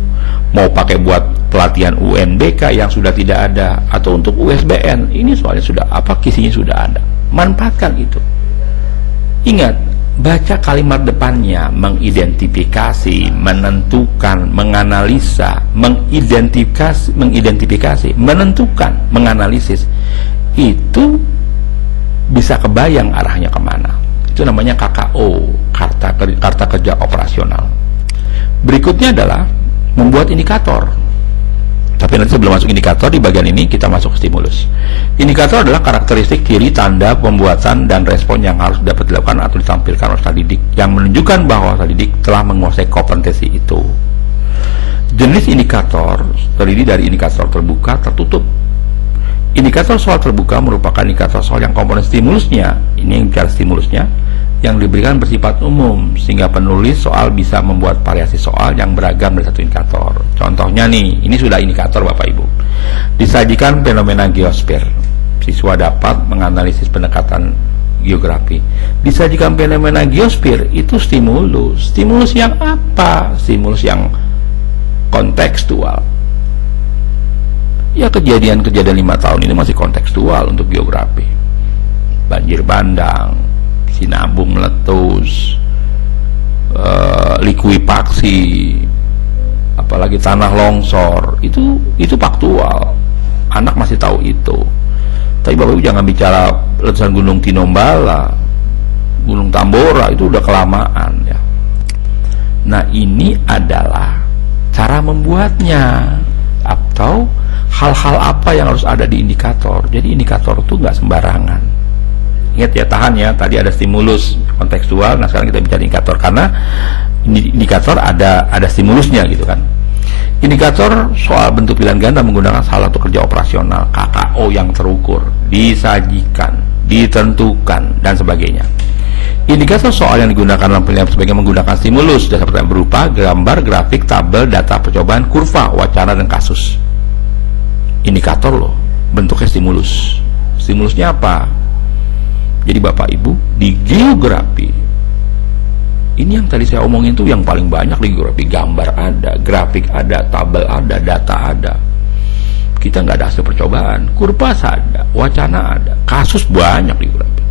Mau pakai buat pelatihan UNBK yang sudah tidak ada, atau untuk USBN, ini soalnya sudah apa, kisinya sudah ada. Manfaatkan itu. Ingat, baca kalimat depannya, mengidentifikasi, menentukan, menganalisa, mengidentifikasi, menentukan, menganalisis. Itu bisa kebayang arahnya kemana. Itu namanya KKO, karta kerja operasional. Berikutnya adalah membuat indikator. Tapi nanti sebelum masuk indikator, di bagian ini kita masuk ke stimulus. Indikator adalah karakteristik, ciri, tanda, pembuatan, dan respon yang harus dapat dilakukan atau ditampilkan oleh peserta didik yang menunjukkan bahwa peserta didik telah menguasai kompetensi itu. Jenis indikator terdiri dari indikator terbuka, tertutup. Indikator soal terbuka merupakan indikator soal yang komponen stimulusnya, ini yang bicara stimulusnya, yang diberikan bersifat umum, sehingga penulis soal bisa membuat variasi soal yang beragam dari satu indikator. Contohnya nih, ini sudah indikator Bapak Ibu. Disajikan fenomena geosfer, siswa dapat menganalisis pendekatan geografi. Disajikan fenomena geosfer, itu stimulus. Stimulus yang apa? Stimulus yang kontekstual. Ya, kejadian-kejadian 5 tahun ini masih kontekstual untuk geografi. Banjir bandang, sinabung meletus, likuifaksi, apalagi tanah longsor, itu faktual. Anak masih tahu itu. Tapi Bapak Ibu jangan bicara letusan Gunung Tinombala, Gunung Tambora, itu udah kelamaan ya. Nah, ini adalah cara membuatnya, atau hal-hal apa yang harus ada di indikator. Jadi indikator itu nggak sembarangan. Ingat ya, tahan ya, tadi ada stimulus kontekstual, nah sekarang kita bicara indikator, karena indikator ada stimulusnya gitu kan. Indikator soal bentuk pilihan ganda menggunakan salah satu kerja operasional, KKO yang terukur, disajikan, ditentukan, dan sebagainya. Indikator soal yang digunakan dalam pilihan sebagai menggunakan stimulus dasar pertanyaan berupa gambar, grafik, tabel, data percobaan, kurva, wacana, dan kasus. Indikator loh, bentuknya stimulus. Stimulusnya apa? Jadi Bapak Ibu, di geografi ini yang tadi saya omongin tuh yang paling banyak di geografi. Gambar ada, grafik ada, tabel ada, data ada. Kita nggak ada hasil percobaan. Kurva ada, wacana ada, kasus banyak di geografi.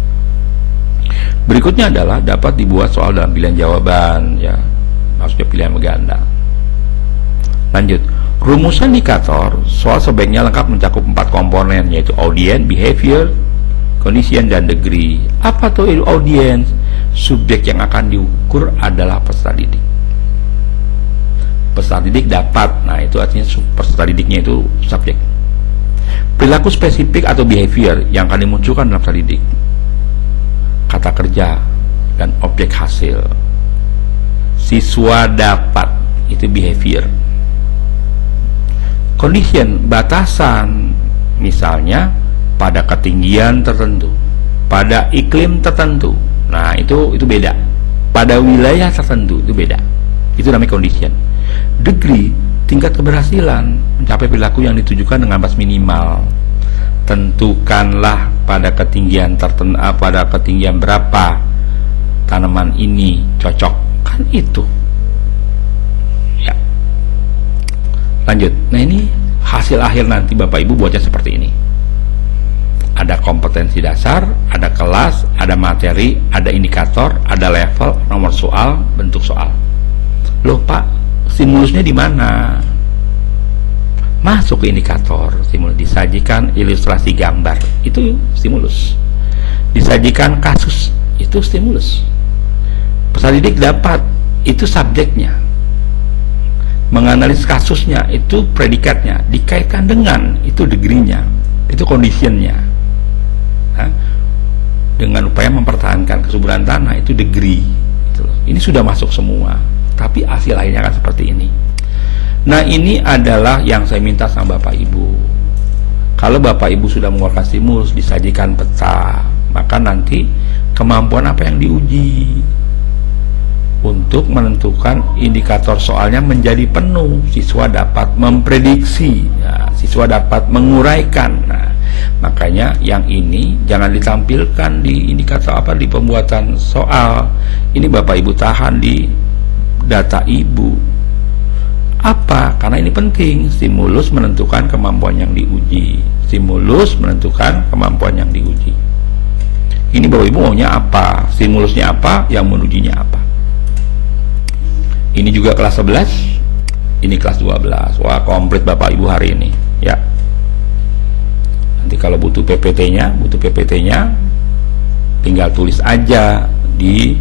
Berikutnya adalah dapat dibuat soal dalam pilihan jawaban, ya, maksudnya pilihan ganda. Lanjut, rumusan indikator soal sebaiknya lengkap mencakup 4 komponen, yaitu audience, behavior, condition, dan degree. Apa tuh audience? Subjek yang akan diukur adalah peserta didik. Peserta didik dapat, nah itu artinya peserta didiknya itu subjek. Perilaku spesifik atau behavior yang akan dimunculkan dalam peserta didik. Kata kerja dan objek hasil. Siswa dapat, itu behavior. Condition, batasan, misalnya pada ketinggian tertentu, pada iklim tertentu. Nah, itu beda. Pada wilayah tertentu itu beda. Itu namanya condition. Degree, tingkat keberhasilan mencapai perilaku yang ditujukan dengan batas minimal. Tentukanlah pada ketinggian tertentu, pada ketinggian berapa tanaman ini cocok, kan itu ya. Lanjut. Nah, ini hasil akhir nanti Bapak Ibu buatnya seperti ini. Ada kompetensi dasar, ada kelas, ada materi, ada indikator, ada level, nomor soal, bentuk soal. Loh Pak, stimulusnya di mana? Masuk ke indikator, stimulus. Disajikan ilustrasi gambar, itu stimulus. Disajikan kasus, itu stimulus. Peserta didik dapat, itu subjeknya. Menganalisis kasusnya, itu predikatnya. Dikaitkan dengan, itu degree-nya, itu condition-nya. Nah, dengan upaya mempertahankan kesuburan tanah, itu degree. Ini sudah masuk semua, tapi hasil akhirnya kan seperti ini. Nah, ini adalah yang saya minta sama Bapak Ibu. Kalau Bapak Ibu sudah mengeluarkan stimulus, disajikan peta, maka nanti kemampuan apa yang diuji untuk menentukan indikator soalnya menjadi penuh. Siswa dapat memprediksi, ya, siswa dapat menguraikan. Nah, makanya yang ini jangan ditampilkan di indikator apa di pembuatan soal. Ini Bapak Ibu tahan di data Ibu. Apa? Karena ini penting. Stimulus menentukan kemampuan yang diuji. Stimulus menentukan kemampuan yang diuji. Ini Bapak Ibu maunya apa? Stimulusnya apa? Yang menujinya apa? Ini juga kelas 11. Ini kelas 12. Wah, komplit Bapak Ibu hari ini. Ya. Nanti kalau butuh PPT-nya, tinggal tulis aja di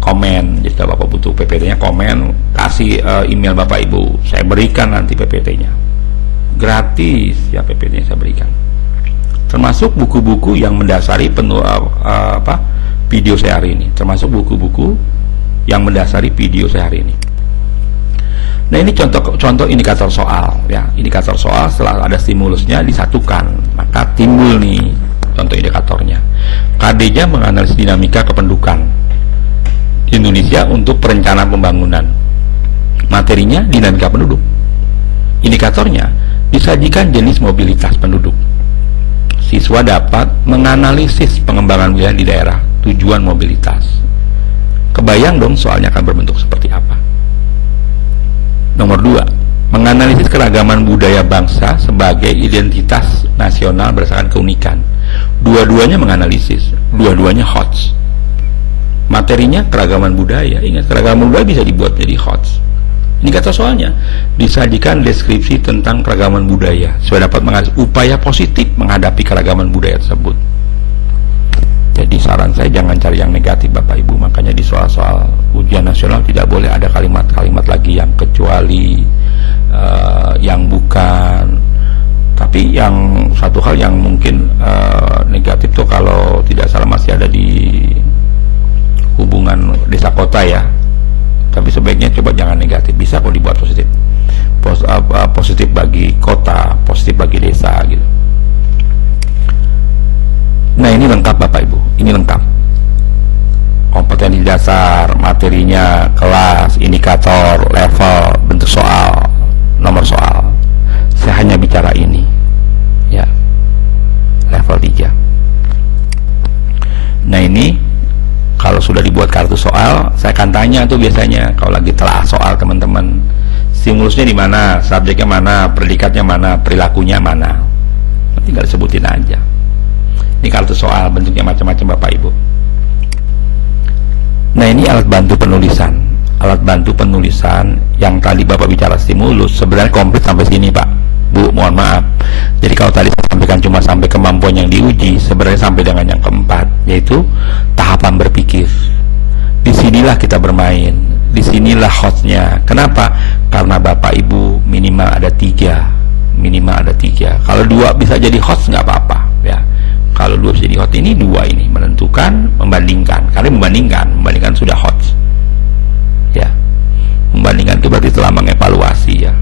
komen. Jadi kalau Bapak butuh PPT-nya, komen, kasih email Bapak Ibu, saya berikan nanti PPT-nya gratis ya. PPT-nya saya berikan, termasuk buku-buku yang mendasari video saya hari ini, termasuk buku-buku yang mendasari video saya hari ini. Nah, ini contoh indikator soal ya. Indikator soal setelah ada stimulusnya disatukan, maka timbul nih contoh indikatornya. KD-nya menganalisis dinamika kependudukan Indonesia untuk perencanaan pembangunan. Materinya dinamika penduduk. Indikatornya disajikan jenis mobilitas penduduk. Siswa dapat menganalisis pengembangan wilayah di daerah, tujuan mobilitas. Kebayang dong soalnya akan berbentuk seperti apa. Nomor 2, menganalisis keragaman budaya bangsa sebagai identitas nasional berdasarkan keunikan. Dua-duanya menganalisis, dua-duanya HOTS. Materinya keragaman budaya. Ingat, keragaman budaya bisa dibuat menjadi HOTS. Indikator soalnya disajikan deskripsi tentang keragaman budaya supaya dapat menganalisis upaya positif menghadapi keragaman budaya tersebut. Jadi saran saya jangan cari yang negatif Bapak Ibu. Makanya di soal-soal ujian nasional tidak boleh ada kalimat-kalimat lagi yang kecuali, yang bukan. Tapi yang satu hal yang mungkin negatif tuh kalau tidak salah masih ada di hubungan desa kota ya. Tapi sebaiknya coba jangan negatif, bisa kok dibuat positif. Positif bagi kota, positif bagi desa gitu. Nah, ini lengkap Bapak Ibu, ini lengkap. Kompetensi dasar, materinya, kelas, indikator, level, bentuk soal, nomor soal. Saya hanya bicara ini ya, level 3. Nah, ini kalau sudah dibuat kartu soal, saya akan tanya tuh biasanya kalau lagi telah soal teman-teman, stimulusnya di mana, subjeknya mana, predikatnya mana, perilakunya mana. Tinggal sebutin aja. Ini kartu soal, bentuknya macam-macam Bapak Ibu. Nah, ini alat bantu penulisan. Alat bantu penulisan yang tadi Bapak bicara stimulus, sebenarnya komplit sampai sini Pak Bu, mohon maaf. Jadi kalau tadi saya sampaikan cuma sampai kemampuan yang diuji, sebenarnya sampai dengan yang keempat, yaitu tahapan berpikir. Disinilah kita bermain, disinilah hostnya. Kenapa? Karena Bapak Ibu minimal ada 3. Kalau 2 bisa jadi host nggak apa-apa ya. Kalau 2 bisa jadi host, ini 2 ini menentukan, membandingkan. Karena membandingkan sudah host ya. Membandingkan itu berarti telah mengevaluasi ya.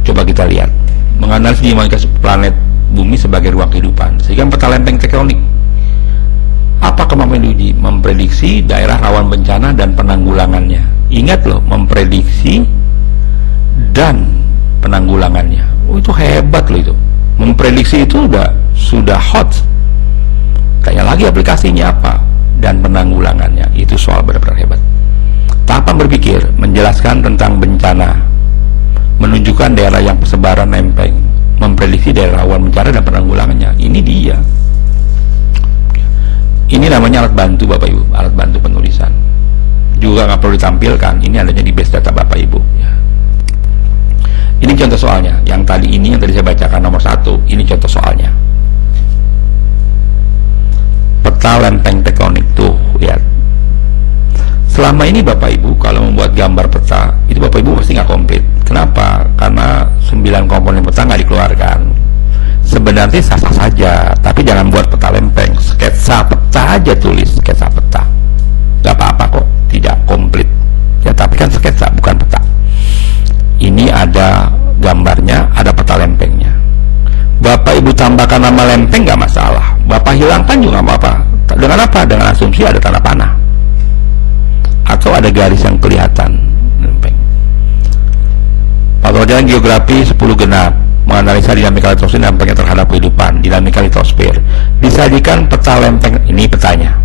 Coba kita lihat, menganalisis dinamika planet bumi sebagai ruang kehidupan, sehingga peta lempeng tektonik. Apa kemampuan diuji? Memprediksi daerah rawan bencana dan penanggulangannya. Ingat loh, memprediksi dan penanggulangannya. Oh, itu hebat loh itu. Memprediksi itu sudah hot. Tanya lagi aplikasinya apa? dan penanggulangannya. Itu soal benar-benar hebat. Tahapan berpikir menjelaskan tentang bencana, menunjukkan daerah yang persebaran lempeng, memprediksi daerah rawan bencana dan penanggulangannya. Ini dia. Ini namanya alat bantu Bapak Ibu, alat bantu penulisan. Juga nggak perlu ditampilkan, ini adanya di base data Bapak Ibu. Ya. Ini contoh soalnya. Yang tadi saya bacakan nomor 1, ini contoh soalnya. Peta lempeng tektonik tuh, lihat. Selama ini Bapak Ibu kalau membuat gambar peta, itu Bapak Ibu pasti nggak komplit. Kenapa? Karena 9 komponen peta nggak dikeluarkan. Sebenarnya sah-sah saja, tapi jangan buat peta lempeng, sketsa peta aja tulis, sketsa peta. Gak apa-apa kok, tidak komplit. Ya tapi kan sketsa, bukan peta. Ini ada gambarnya, ada peta lempengnya. Bapak Ibu tambahkan nama lempeng gak masalah. Bapak hilangkan juga gak apa-apa. Dengan apa? Dengan asumsi ada tanda panah atau ada garis yang kelihatan lempeng. Pelajaran geografi 10 genap, menganalisa dinamika litosfer dan dampaknya terhadap kehidupan. Dinamika litosfer disajikan peta lempeng, ini petanya,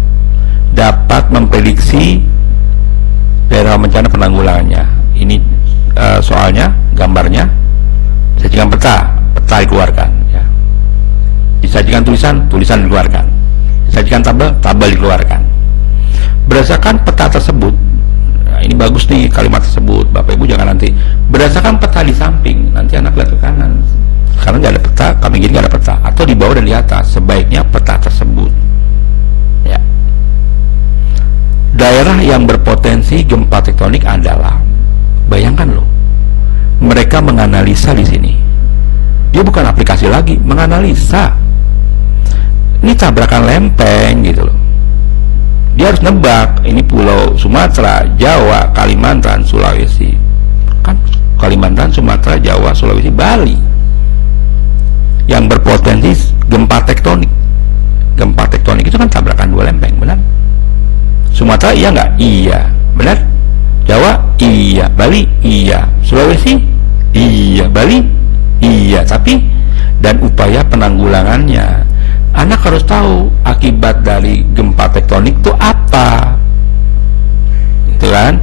dapat memprediksi daerah bencana penanggulangannya. Ini soalnya, gambarnya. Disajikan peta dikeluarkan ya. Disajikan tulisan dikeluarkan. Disajikan tabel dikeluarkan. Berdasarkan peta tersebut, nah ini bagus nih kalimat tersebut, Bapak Ibu jangan nanti berdasarkan peta di samping, nanti anak lihat ke kanan karena nggak ada peta, kami gini nggak ada peta, atau di bawah dan di atas, sebaiknya peta tersebut ya. Daerah yang berpotensi gempa tektonik adalah, bayangkan loh, mereka menganalisa di sini, dia bukan aplikasi lagi, menganalisa. Ini tabrakan lempeng gitu loh. Dia harus nebak, ini pulau Sumatera, Jawa, Kalimantan, Sulawesi. Kan Kalimantan, Sumatera, Jawa, Sulawesi, Bali. Yang berpotensi gempa tektonik. Gempa tektonik itu kan tabrakan 2 lempeng, benar? Sumatera iya nggak? Iya. Benar? Jawa? Iya. Bali? Iya. Sulawesi? Iya. Bali? Iya. Tapi, dan upaya penanggulangannya, anak harus tahu akibat dari gempa tektonik itu apa, gitu kan?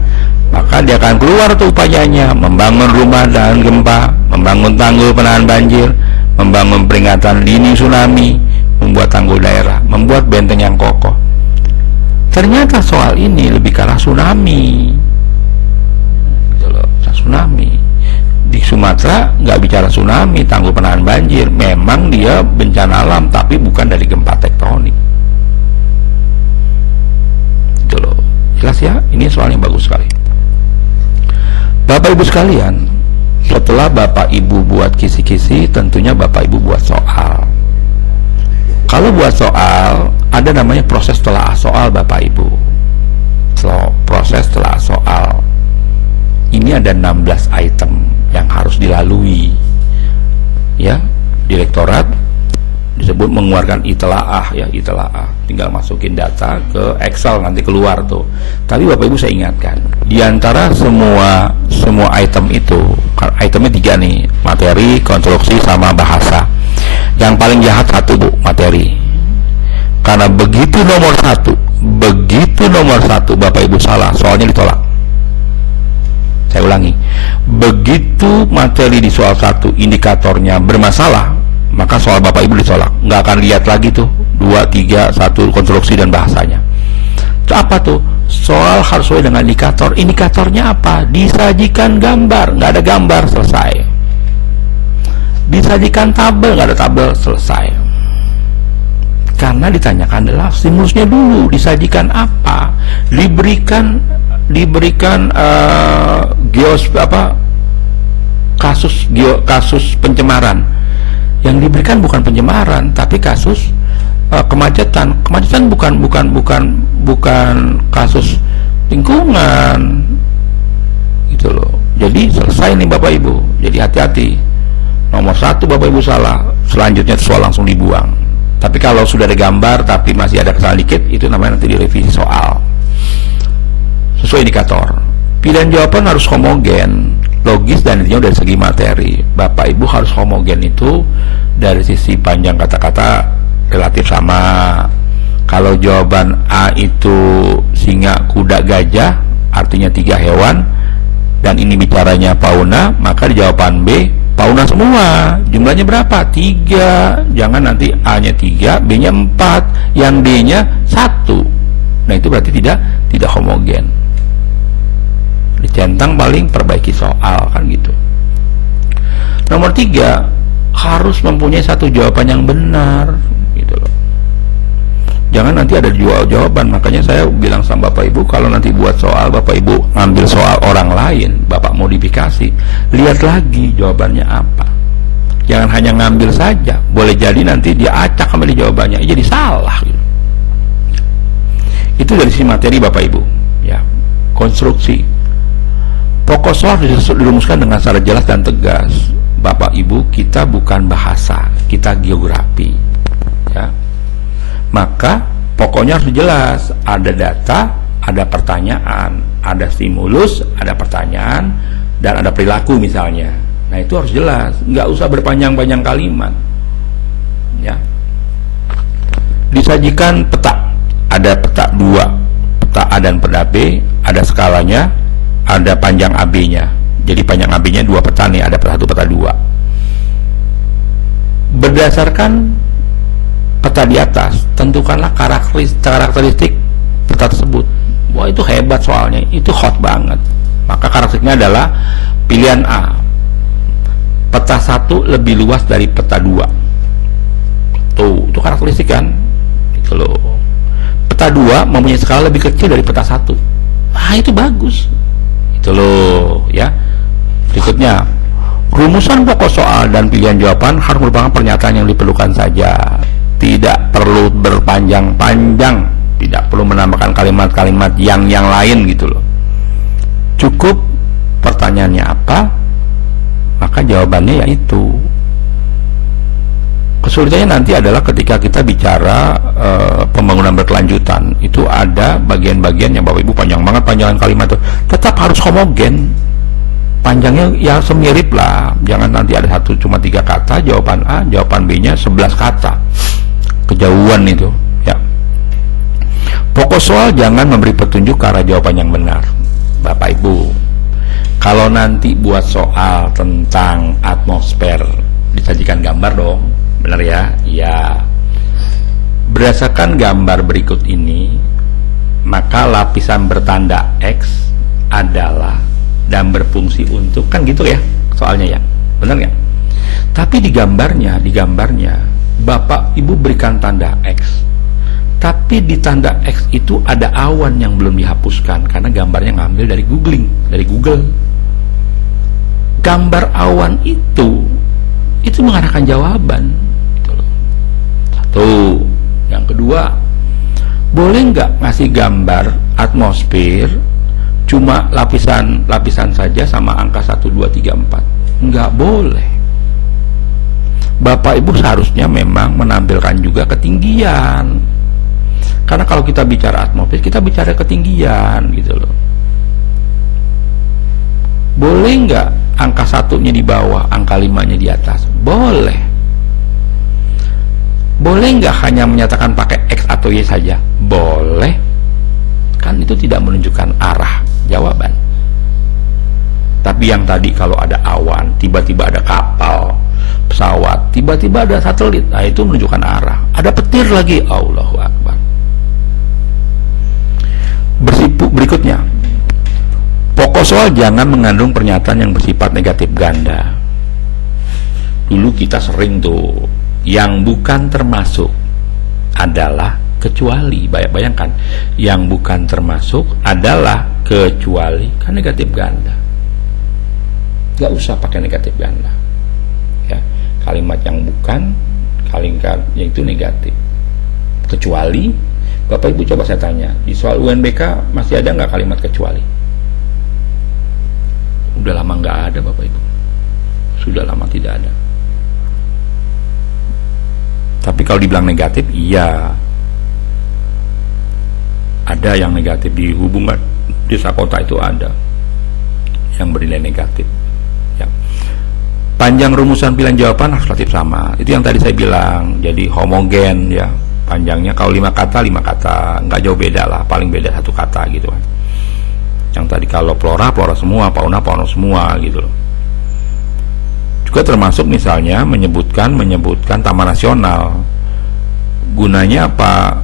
Maka dia akan keluar tuh upayanya, membangun rumah tahan gempa, membangun tanggul penahan banjir, membangun peringatan dini tsunami, membuat tanggul daerah, membuat benteng yang kokoh. Ternyata soal ini lebih ke arah tsunami, gitu loh, tsunami. Di Sumatera nggak bicara tsunami, tanggul penahan banjir, memang dia bencana alam, tapi bukan dari gempa tektonik. Itu loh, jelas ya, ini soal yang bagus sekali. Bapak Ibu sekalian, setelah Bapak Ibu buat kisi-kisi, tentunya Bapak Ibu buat soal. Kalau buat soal, ada namanya proses telaah soal Bapak Ibu. Proses telaah soal. Ini ada 16 item yang harus dilalui ya. Direktorat disebut mengeluarkan itelaah ya, itelaah, tinggal masukin data ke Excel nanti keluar tuh. Tapi Bapak Ibu saya ingatkan, diantara semua item itu, itemnya 3 nih, materi, konstruksi, sama bahasa. Yang paling jahat 1 Bu, materi. Karena begitu nomor 1 Bapak Ibu salah, soalnya ditolak. Saya ulangi, begitu materi di soal 1 indikatornya bermasalah, maka soal Bapak Ibu ditolak. Nggak akan lihat lagi tuh 2, 3, 1 konstruksi dan bahasanya. Itu apa tuh? Soal harus sesuai dengan indikator. Indikatornya apa? Disajikan gambar, nggak ada gambar, selesai. Disajikan tabel, nggak ada tabel, selesai. Karena ditanyakan adalah stimulusnya dulu, disajikan apa, diberikan kasus pencemaran. Yang diberikan bukan pencemaran, tapi kasus kemacetan. Kemacetan bukan kasus lingkungan, gitu loh. Jadi selesai nih Bapak Ibu. Jadi hati-hati. Nomor 1 Bapak Ibu salah, selanjutnya soal langsung dibuang. Tapi kalau sudah ada gambar tapi masih ada kesalahan dikit, itu namanya nanti direvisi soal. Sesuai indikator. Pilihan jawaban harus homogen, logis, dan intinya dari segi materi. Bapak Ibu harus homogen itu dari sisi panjang kata-kata relatif sama. Kalau kalau jawaban A itu singa, kuda, gajah, artinya 3 hewan, dan ini bicaranya fauna, maka di jawaban B fauna semua. Jumlahnya berapa? 3. Jangan nanti A nya 3, B nya 4, yang D nya 1. Nah itu berarti tidak homogen. Dicentang paling perbaiki soal, kan gitu. Nomor 3, harus mempunyai satu jawaban yang benar, gitu loh. Jangan nanti ada dua jawaban. Makanya saya bilang sama Bapak Ibu, kalau nanti buat soal, Bapak Ibu ngambil soal orang lain, Bapak modifikasi, lihat lagi jawabannya apa. Jangan hanya ngambil saja. Boleh jadi nanti dia acak kembali jawabannya, jadi salah gitu. Itu dari sisi materi Bapak Ibu, ya. Konstruksi pokok soal dirumuskan dengan secara jelas dan tegas. Bapak Ibu, kita bukan bahasa, kita geografi, ya. Maka pokoknya harus jelas. Ada data, ada pertanyaan, ada stimulus, ada pertanyaan, dan ada perilaku misalnya. Nah itu harus jelas, nggak usah berpanjang-panjang kalimat, ya. Disajikan peta, ada peta 2, peta A dan peta B, ada skalanya, ada panjang AB-nya. Jadi panjang AB-nya 2 peta nih, ada peta 1, peta 2. Berdasarkan peta di atas, tentukanlah karakteristik peta tersebut. Wah itu hebat soalnya, itu hot banget. Maka karakteristiknya adalah pilihan A, peta 1 lebih luas dari peta 2. Tuh, itu karakteristik kan? Itu loh. Peta 2 mempunyai skala lebih kecil dari peta 1. Ah itu bagus. Itu loh, ya. Berikutnya, rumusan pokok soal dan pilihan jawaban harus merupakan pernyataan yang diperlukan saja. Tidak perlu berpanjang-panjang, tidak perlu menambahkan kalimat-kalimat yang lain gitu loh. Cukup pertanyaannya apa, maka jawabannya yaitu. Kesulitannya nanti adalah ketika kita bicara pembangunan berkelanjutan. Itu ada bagian-bagian yang Bapak Ibu panjang banget panjangan kalimat itu. Tetap harus homogen. Panjangnya ya semirip lah. Jangan nanti ada satu cuma 3 kata jawaban A, jawaban B nya 11 kata. Kejauhan itu, ya. Pokok soal jangan memberi petunjuk ke arah jawaban yang benar. Bapak Ibu, kalau nanti buat soal tentang atmosfer, disajikan gambar dong. Benar ya? Ya. Berdasarkan gambar berikut ini, maka lapisan bertanda X adalah dan berfungsi untuk, kan gitu ya soalnya ya, benar ya? Tapi di gambarnya Bapak Ibu berikan tanda X, tapi di tanda X itu ada awan yang belum dihapuskan karena gambarnya ngambil dari Google. Gambar awan itu mengarahkan jawaban. Satu. Yang kedua, boleh nggak ngasih gambar atmosfer cuma lapisan saja sama angka 1, 2, 3, 4? Nggak boleh. Bapak Ibu seharusnya memang menampilkan juga ketinggian. Karena kalau kita bicara atmosfer, kita bicara ketinggian gitu loh. Boleh nggak angka 1-nya di bawah, angka 5-nya di atas? Boleh. Boleh nggak hanya menyatakan pakai X atau Y saja? Boleh. Kan itu tidak menunjukkan arah jawaban. Tapi yang tadi kalau ada awan, tiba-tiba ada kapal, pesawat, tiba-tiba ada satelit, nah itu menunjukkan arah. Ada petir lagi, Allahu Akbar. Berikutnya, pokok soal jangan mengandung pernyataan yang bersifat negatif ganda. Dulu kita sering tuh, yang bukan termasuk adalah kecuali. Bayangkan, yang bukan termasuk adalah kecuali, kan negatif ganda. Gak usah pakai negatif ganda, ya. Kalimat yang bukan, kalimat yang itu negatif. Kecuali, Bapak Ibu coba saya tanya, di soal UNBK masih ada nggak kalimat kecuali? Udah lama nggak ada Bapak Ibu, sudah lama tidak ada. Tapi kalau dibilang negatif, iya, ada yang negatif di hubungan desa kota itu ada yang bernilai negatif, ya. Panjang rumusan pilihan jawaban harus relatif sama. Itu yang tadi saya bilang, jadi homogen ya. panjangnya. Kalau 5 kata, 5 kata, nggak jauh beda lah, paling beda 1 kata gitu kan. Yang tadi kalau flora semua, fauna semua gitu loh. Juga termasuk misalnya menyebutkan taman nasional. Gunanya apa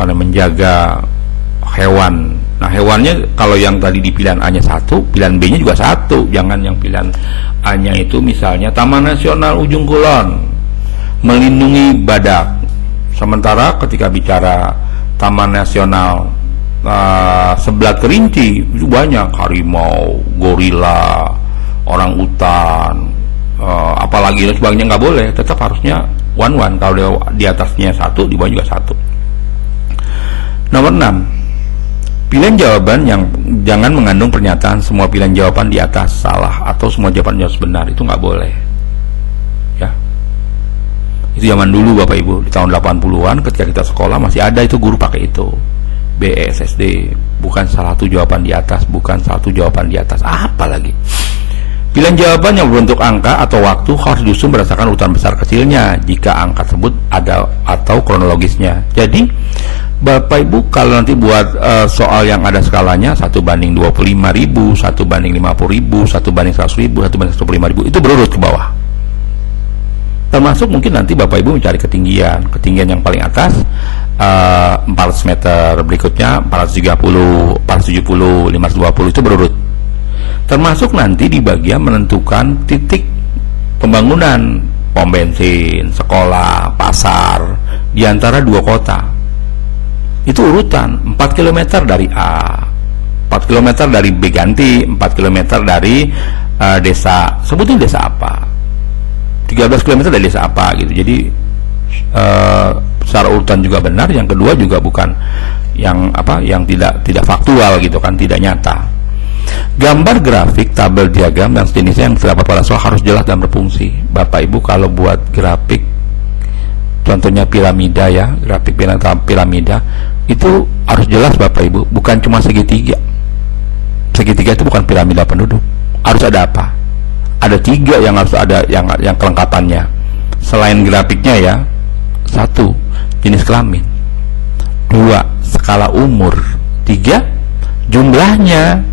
namanya, menjaga hewan. Nah, hewannya kalau yang tadi di pilihan A-nya 1, pilihan B-nya juga 1. Jangan yang pilihan A-nya itu misalnya Taman Nasional Ujung Kulon melindungi badak. Sementara ketika bicara Taman Nasional Sebelat Kerinci itu banyak harimau, gorila, orang utan, apalagi dan sebagainya, nggak boleh. Tetap harusnya one. Kalau di atasnya 1, di bawah juga 1. Nomor 6, pilihan jawaban yang jangan mengandung pernyataan semua pilihan jawaban di atas salah atau semua jawaban harus benar. Itu nggak boleh ya. Itu zaman dulu Bapak Ibu, di tahun 80-an ketika kita sekolah masih ada itu guru pakai itu, BESSD. Bukan salah satu jawaban di atas, bukan satu jawaban di atas, apa lagi. Pilihan jawaban yang berbentuk angka atau waktu harus disusun berdasarkan urutan besar kecilnya jika angka tersebut ada atau kronologisnya. Jadi Bapak Ibu kalau nanti buat soal yang ada skalanya 1:25.000, 1:50.000, 1:100.000, 1:105.000, itu berurut ke bawah. Termasuk mungkin nanti Bapak Ibu mencari ketinggian yang paling atas 400 meter, berikutnya 430, 470, 520, itu berurut. Termasuk nanti di bagian menentukan titik pembangunan pom bensin, sekolah, pasar di antara 2 kota. Itu urutan 4 km dari A, 4 km dari B ganti, 4 km dari desa, sebutin desa apa, 13 km dari desa apa gitu. Jadi secara urutan juga benar. Yang kedua juga bukan yang tidak faktual gitu kan, tidak nyata. Gambar grafik, tabel diagram dan sejenisnya yang terdapat pada soal harus jelas dan berfungsi. Bapak Ibu kalau buat grafik, contohnya piramida ya, grafik piramida itu harus jelas Bapak Ibu, bukan cuma segitiga. Segitiga itu bukan piramida penduduk. Harus ada apa? Ada 3 yang harus ada yang kelengkapannya. Selain grafiknya ya, 1 jenis kelamin, 2 skala umur, 3 jumlahnya.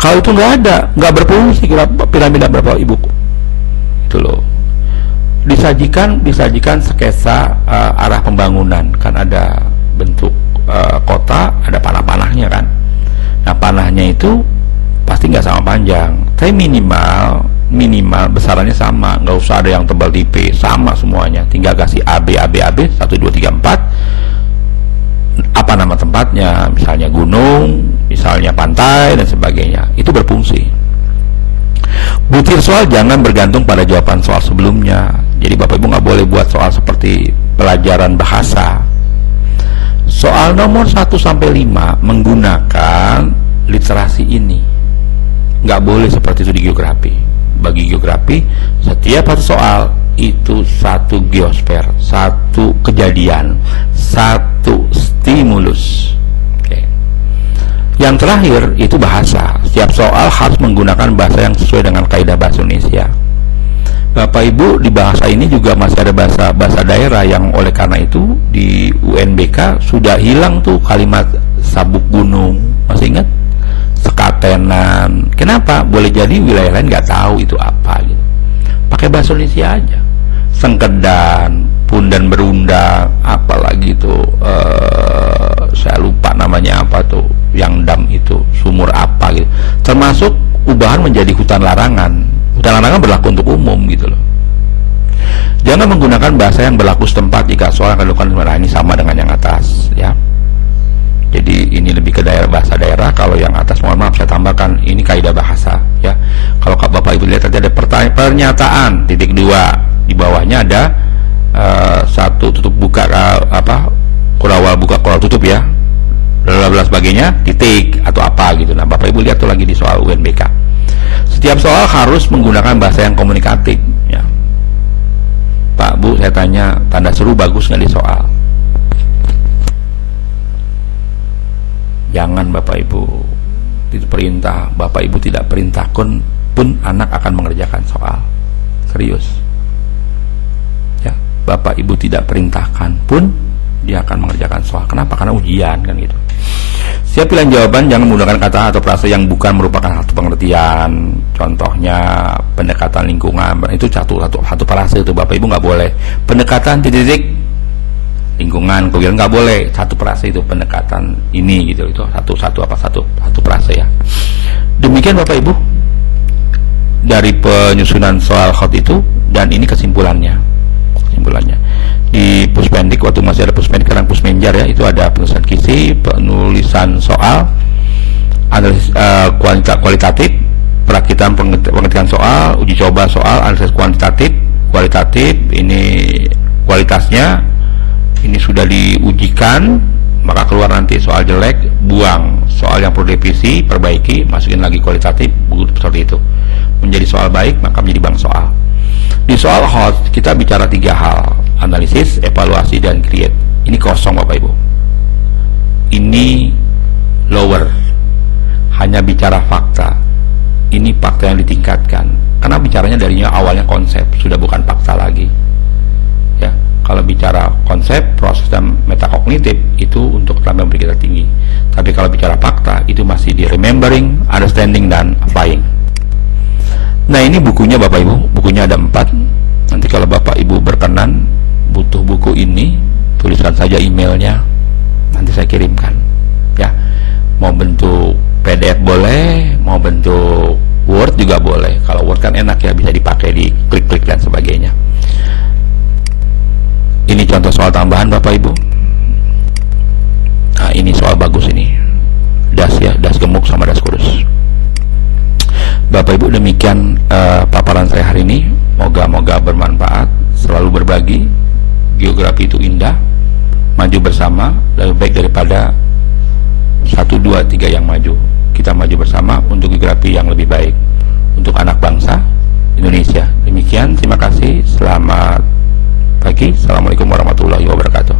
Kalau itu nggak ada, nggak berfungsi piramida Bapak Ibu. Itu loh. Disajikan sketsa arah pembangunan, kan ada bentuk kota, ada panah-panahnya kan. Nah, panahnya itu pasti nggak sama panjang, tapi minimal besarannya sama, nggak usah ada yang tebal tipis, sama semuanya. Tinggal kasih AB 1, 2, 3, 4. Apa nama tempatnya, misalnya gunung, misalnya pantai dan sebagainya, itu berfungsi. Butir soal jangan bergantung pada jawaban soal sebelumnya. Jadi Bapak Ibu nggak boleh buat soal seperti pelajaran bahasa. Soal nomor 1-5 menggunakan literasi ini. Nggak boleh seperti itu di geografi. Bagi geografi, setiap satu soal itu 1 geosfer, 1 kejadian, 1 stimulus. Oke. Yang terakhir itu bahasa. Setiap soal harus menggunakan bahasa yang sesuai dengan kaidah bahasa Indonesia. Bapak Ibu, di bahasa ini juga masih ada bahasa daerah yang oleh karena itu di UNBK sudah hilang tuh kalimat sabuk gunung. Masih ingat? Sekatenan. Kenapa? Boleh jadi wilayah lain nggak tahu itu apa gitu. Pakai bahasa Indonesia aja. Sengkedan, pundan berundang, apalagi itu saya lupa namanya apa tuh, yang dam itu, sumur apa gitu. Termasuk ubahan menjadi hutan larangan. Hutan larangan berlaku untuk umum gitu loh. Jangan menggunakan bahasa yang berlaku setempat jika soal yang dilakukan ini sama dengan yang atas ya. Jadi ini lebih ke bahasa daerah. Kalau yang atas mohon maaf saya tambahkan, ini kaidah bahasa ya. Kalau Bapak Ibu lihat tadi ada pernyataan titik 2, di bawahnya ada 1 tutup buka kurawal buka kurawal tutup ya, bla sebagainya, titik atau apa gitu. Nah Bapak Ibu lihat tuh lagi di soal UNBK. Setiap soal harus menggunakan bahasa yang komunikatif ya. Pak Bu, saya tanya, tanda seru bagus nggak di soal? Jangan Bapak Ibu, itu perintah. Bapak Ibu tidak perintahkan pun anak akan mengerjakan soal. Serius ya. Bapak Ibu tidak perintahkan pun dia akan mengerjakan soal. Kenapa? Karena ujian kan gitu. Siap pilihan jawaban, jangan menggunakan kata atau frase yang bukan merupakan satu pengertian. Contohnya pendekatan lingkungan, itu satu frase itu Bapak Ibu nggak boleh. Pendekatan titik lingkungan, kau bilang nggak boleh satu frase itu pendekatan ini gitu, itu satu frase ya. Demikian Bapak Ibu dari penyusunan soal hot itu, dan ini kesimpulannya di puspendik, waktu masih ada puspendik, sekarang pusmenjar ya, itu ada penulisan kisi, penulisan soal, analisis kualitatif, perakitan pengertian soal, uji coba soal, analisis kualitatif, ini kualitasnya, ini sudah diujikan, maka keluar nanti soal jelek, buang soal yang perlu revisi, perbaiki, masukin lagi kualitatif, seperti itu. Menjadi soal baik, maka menjadi bank soal. Di soal hot kita bicara 3 hal: analisis, evaluasi, dan create. Ini kosong Bapak Ibu, ini lower, hanya bicara fakta. Ini fakta yang ditingkatkan, karena bicaranya darinya awalnya konsep, sudah bukan fakta lagi ya. Kalau bicara konsep, proses, dan metakognitif itu untuk keterampilan berpikir tinggi. Tapi kalau bicara fakta, itu masih di remembering, understanding, dan applying. Nah, ini bukunya Bapak Ibu, bukunya ada 4. Nanti kalau Bapak Ibu berkenan butuh buku ini, tuliskan saja emailnya, nanti saya kirimkan ya. Mau bentuk PDF boleh, mau bentuk Word juga boleh. Kalau Word kan enak ya, bisa dipakai di klik-klik dan sebagainya. Ini contoh soal tambahan Bapak Ibu. Nah, ini soal bagus ini, das ya, das gemuk sama das kurus. Bapak Ibu, demikian paparan saya hari ini. Moga-moga bermanfaat. Selalu berbagi. Geografi itu indah. Maju bersama lebih baik daripada 1, 2, 3 yang maju. Kita maju bersama untuk geografi yang lebih baik untuk anak bangsa Indonesia. Demikian, terima kasih. Selamat pagi. Assalamualaikum warahmatullahi wabarakatuh.